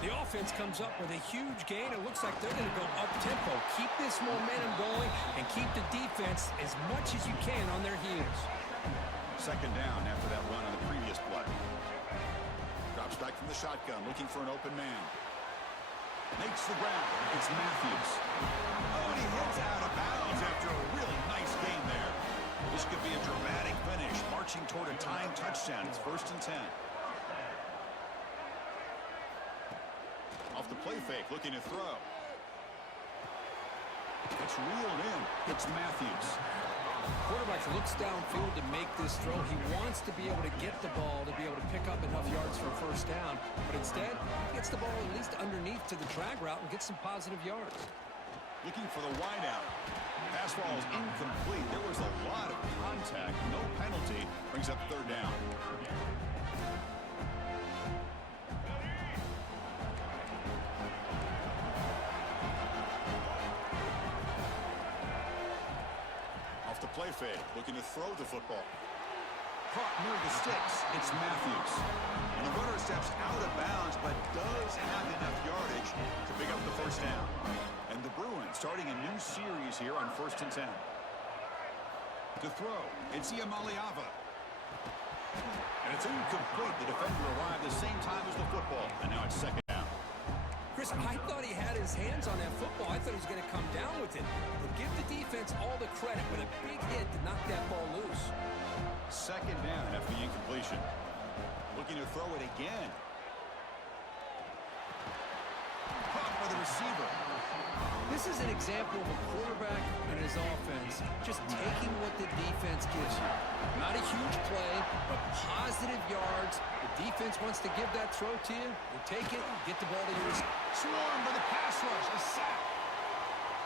The offense comes up with a huge gain. It looks like they're going to go up-tempo. Keep this momentum going and keep the defense as much as you can on their heels. 2nd down after that run on the previous play. Drops back from the shotgun, looking for an open man. Makes the ground. It's Matthews. Oh, and he hits out of bounds after a really nice gain there. This could be a dramatic finish, marching toward a tying touchdown. It's 1st and 10. Off the play fake, looking to throw. It's reeled in. It's Matthews. Quarterback looks downfield to make this throw. He wants to be able to get the ball to be able to pick up enough yards for a 1st down. But instead, he gets the ball at least underneath to the drag route and gets some positive yards. Looking for the wideout. Pass ball is incomplete. There was a lot of contact. No penalty. Brings up 3rd down. Off the play fake. Looking to throw the football. Caught near the sticks. It's Matthews. And the runner steps out of bounds, but does have enough yardage to pick up the 1st down. And the Bruins starting a new series here on 1st and 10. To throw, it's Iamaleava. And it's incomplete. The defender arrived the same time as the football. And now it's 2nd down. Chris, I thought he had his hands on that football. I thought he was going to come down with it. But give the defense all the credit, but a big hit to knock that ball loose. 2nd down after the incompletion. Looking to throw it again. Caught by the receiver. This is an example of a quarterback and his offense just taking what the defense gives you. Not a huge play, but positive yards. The defense wants to give that throw to you. You take it, you get the ball to yours. Swarmed by the pass rush. A sack.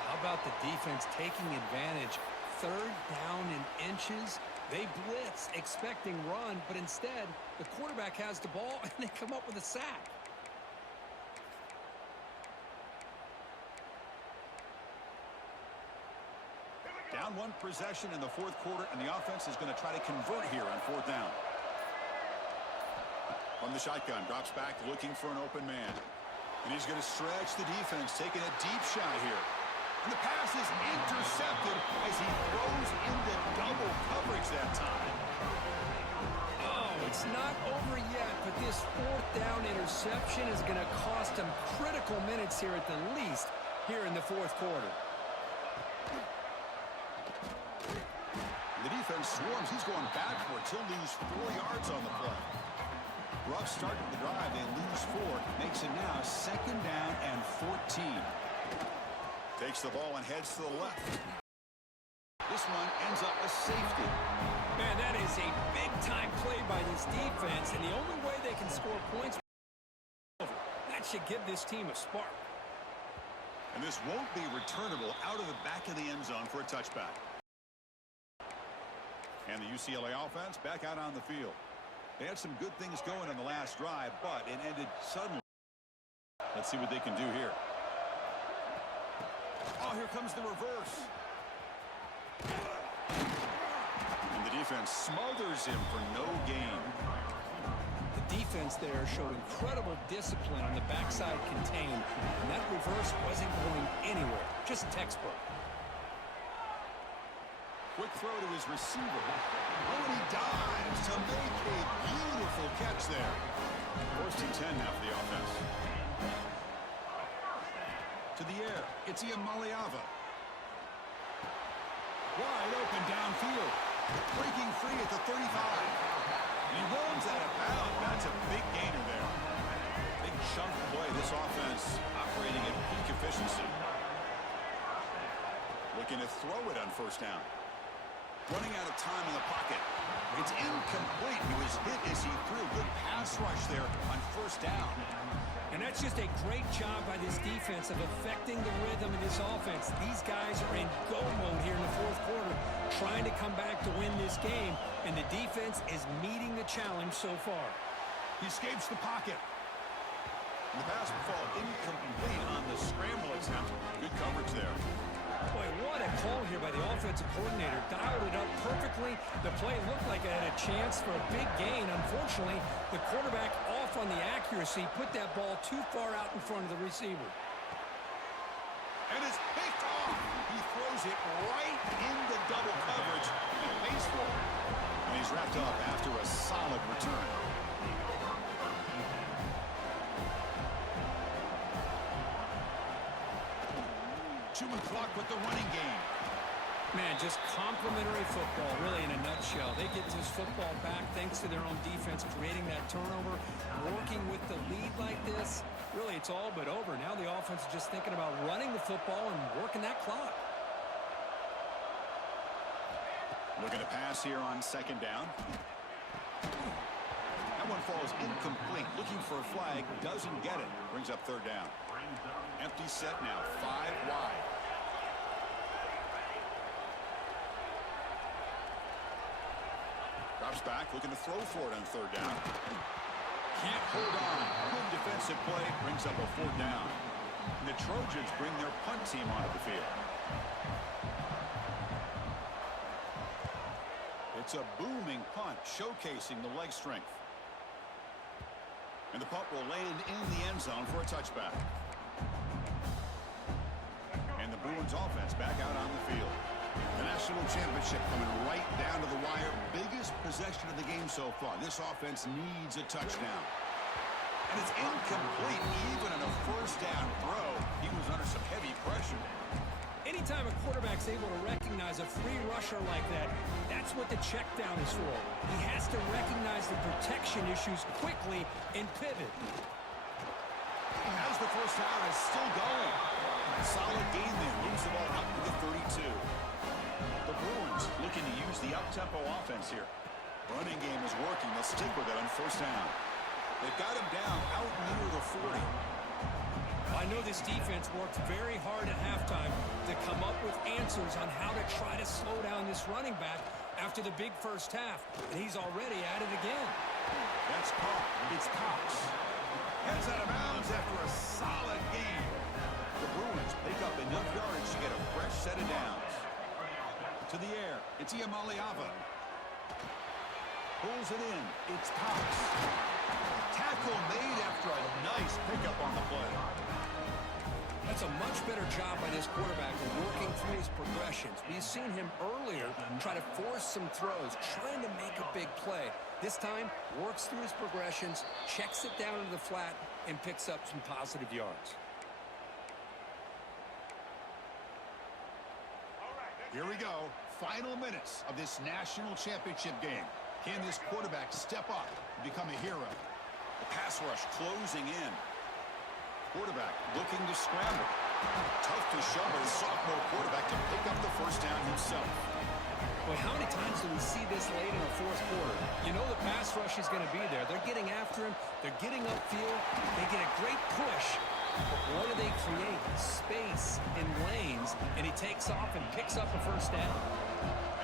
How about the defense taking advantage? 3rd down in inches. They blitz, expecting run, but instead, the quarterback has the ball, and they come up with a sack. Down 1 possession in the 4th quarter, and the offense is going to try to convert here on 4th down. From the shotgun, drops back, looking for an open man. And he's going to stretch the defense, taking a deep shot here. And the pass is intercepted as he throws into double coverage that time. Oh, it's not over yet, but this 4th down interception is going to cost him critical minutes here at the least here in the 4th quarter. The defense swarms. He's going backwards. He'll lose 4 yards on the play. Rough start to the drive. They lose 4. Makes it now 2nd down and 14. Takes the ball and heads to the left. This one ends up a safety. Man, that is a big-time play by this defense, and the only way they can score points, that should give this team a spark. And this won't be returnable out of the back of the end zone for a touchback. And the UCLA offense back out on the field. They had some good things going on the last drive, but it ended suddenly. Let's see what they can do here. Oh, here comes the reverse. And the defense smothers him for no gain. The defense there showed incredible discipline on the backside contained, and that reverse wasn't going anywhere. Just textbook. Quick throw to his receiver. Oh, and he dives to make a beautiful catch there. 1st and 10 now for the offense. To the air, it's Iamaleava. Wide open downfield. Breaking free at the 35. And he runs out of bounds. That's a big gainer there. Big chunk play. This offense operating at peak efficiency. Looking to throw it on first down. Running out of time in the pocket. It's incomplete. He was hit as he threw a good pass rush there on first down. And that's just a great job by this defense of affecting the rhythm of this offense. These guys are in go mode here in the fourth quarter, trying to come back to win this game, and the defense is meeting the challenge so far. He escapes the pocket. The pass will fall incomplete on the scramble attempt. Good coverage there. Boy, what a call here by the offensive coordinator. Dialed it up perfectly. The play looked like it had a chance for a big gain. Unfortunately, the quarterback off on the accuracy, put that ball too far out in front of the receiver. And it's picked off. He throws it right into double coverage and pays for it. And he's wrapped up after a solid return. Chewing clock with the running game. Man, just complimentary football, really, in a nutshell. They get this football back thanks to their own defense, creating that turnover, working with the lead like this. Really, it's all but over. Now the offense is just thinking about running the football and working that clock. Looking to pass here on second down. That one falls incomplete. Looking for a flag. Doesn't get it. Brings up third down. Empty set now. 5 wide. Drops back. Looking to throw for it on third down. Can't hold on. Good defensive play. Brings up a fourth down. And the Trojans bring their punt team onto the field. It's a booming punt, showcasing the leg strength. And the punt will land in the end zone for a touchback. And the Bruins offense back out on the field. The national championship coming right down to the wire. Biggest possession of the game so far. This offense needs a touchdown. And it's incomplete even on a first down throw. He was under some heavy pressure. Anytime a quarterback's able to recognize a free rusher like that, that's what the check down is for. He has to recognize the protection issues quickly and pivot. As the first down is still going. Solid game there. Moves the ball up to the 32. The Bruins looking to use the up-tempo offense here. Running game is working. They'll stick with it on first down. They've got him down out near the 40. I know this defense worked very hard at halftime to come up with answers on how to try to slow down this running back after the big first half, and he's already at it again. That's caught. It's Cox. Heads out of bounds after a solid game. The Bruins pick up enough yards to get a fresh set of downs. To the air, it's Iamaleava. Pulls it in. It's Cox. Tackle made after a nice pickup on the play. That's a much better job by this quarterback of working through his progressions. We've seen him earlier try to force some throws, trying to make a big play. This time, works through his progressions, checks it down into the flat, and picks up some positive yards. Here we go. Final minutes of this national championship game. Can this quarterback step up and become a hero? The pass rush closing in. Quarterback looking to scramble. Tough to show his sophomore quarterback to pick up the first down himself. Boy, how many times do we see this late in the fourth quarter? You know the pass rush is going to be there. They're getting after him. They're getting upfield. They get a great push. But what do they create? Space and lanes. And he takes off and picks up a first down.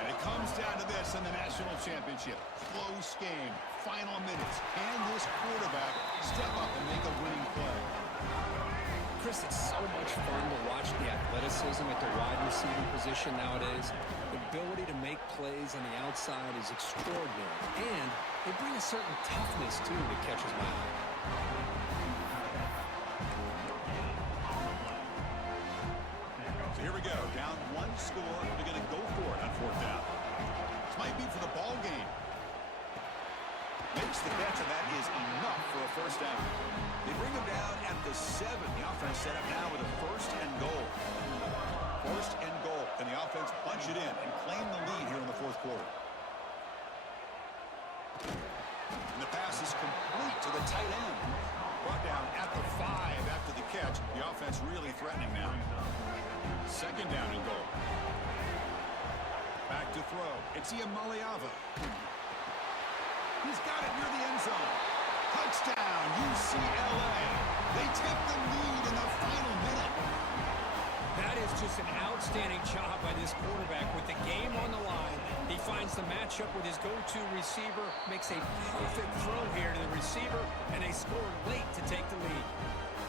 And it comes down to this in the national championship. Close game. Final minutes. Can this quarterback step up and make a winning play? Chris, it's so much fun to watch the athleticism at the wide receiver position nowadays. The ability to make plays on the outside is extraordinary. And they bring a certain toughness, too, that catches my eye. So here we go. Down one score. They're going to go for it on fourth down. This might be for the ball game. Makes the catch, and that is enough for a first down. They bring him down at the 7. The offense set up now with a first and goal. First and goal. Can the offense punch it in and claim the lead here in the fourth quarter? And the pass is complete to the tight end. Brought down at the 5 after the catch. The offense really threatening now. Second down and goal. Back to throw. It's Iamaleava. He's got it near the end zone. Touchdown, UCLA. They take the lead in the final minute. That is just an outstanding job by this quarterback with the game on the line. He finds the matchup with his go-to receiver, makes a perfect throw here to the receiver, and they score late to take the lead.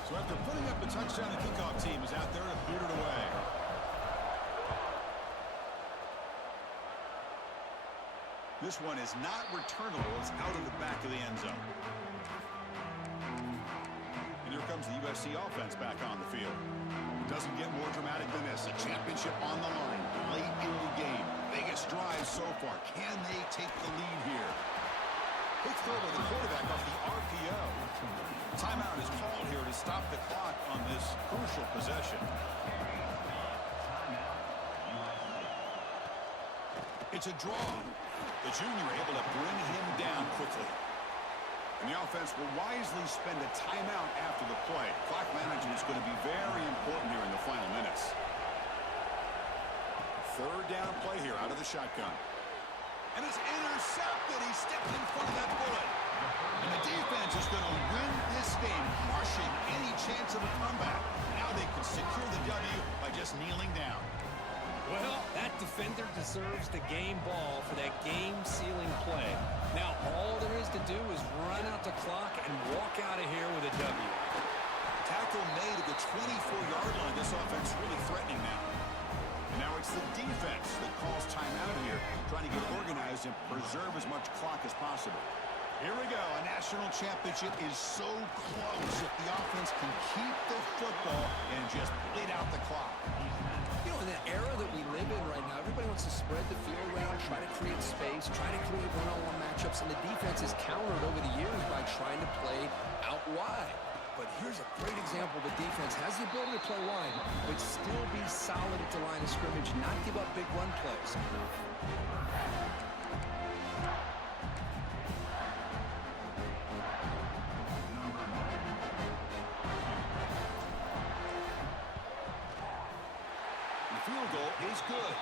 So after putting up a touchdown, the kickoff team is out there to boot it away. This one is not returnable. It's out of the back of the end zone. And here comes the USC offense back on the field. It doesn't get more dramatic than this. A championship on the line late in the game. Biggest drive so far. Can they take the lead here? Quick throw by the quarterback off the RPO. Timeout is called here to stop the clock on this crucial possession. It's a draw. The junior able to bring him down quickly. And the offense will wisely spend a timeout after the play. Clock management is going to be very important here in the final minutes. Third down play here out of the shotgun. And it's intercepted. He stepped in front of that bullet. And the defense is going to win this game, crushing any chance of a comeback. Now they can secure the W by just kneeling down. Well, that defender deserves the game ball for that game-sealing play. Now, all there is to do is run out the clock and walk out of here with a W. Tackle made at the 24-yard line. This offense really threatening now. And now it's the defense that calls timeout here, trying to get organized and preserve as much clock as possible. Here we go. A national championship is so close if the offense can keep the football and just bleed out the clock. You know, in the era that we live in right now, everybody wants to spread the field around, try to create space, try to create one-on-one matchups, and the defense is countered over the years by trying to play out wide. But here's a great example. The defense has the ability to play wide, but still be solid at the line of scrimmage, not give up big run plays. Field goal is good.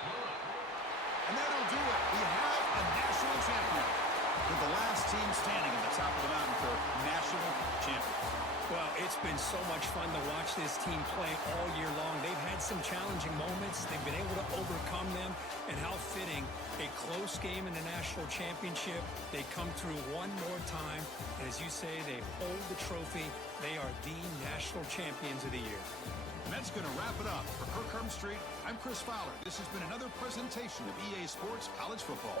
And that'll do it. We have a national champion. With the last team standing at the top of the mountain for national champions. Well, it's been so much fun to watch this team play all year long. They've had some challenging moments. They've been able to overcome them. And how fitting, a close game in the national championship. They come through one more time. And as you say, they hold the trophy. They are the national champions of the year. And that's going to wrap it up. For Kirk Street, I'm Chris Fowler. This has been another presentation of EA Sports College Football.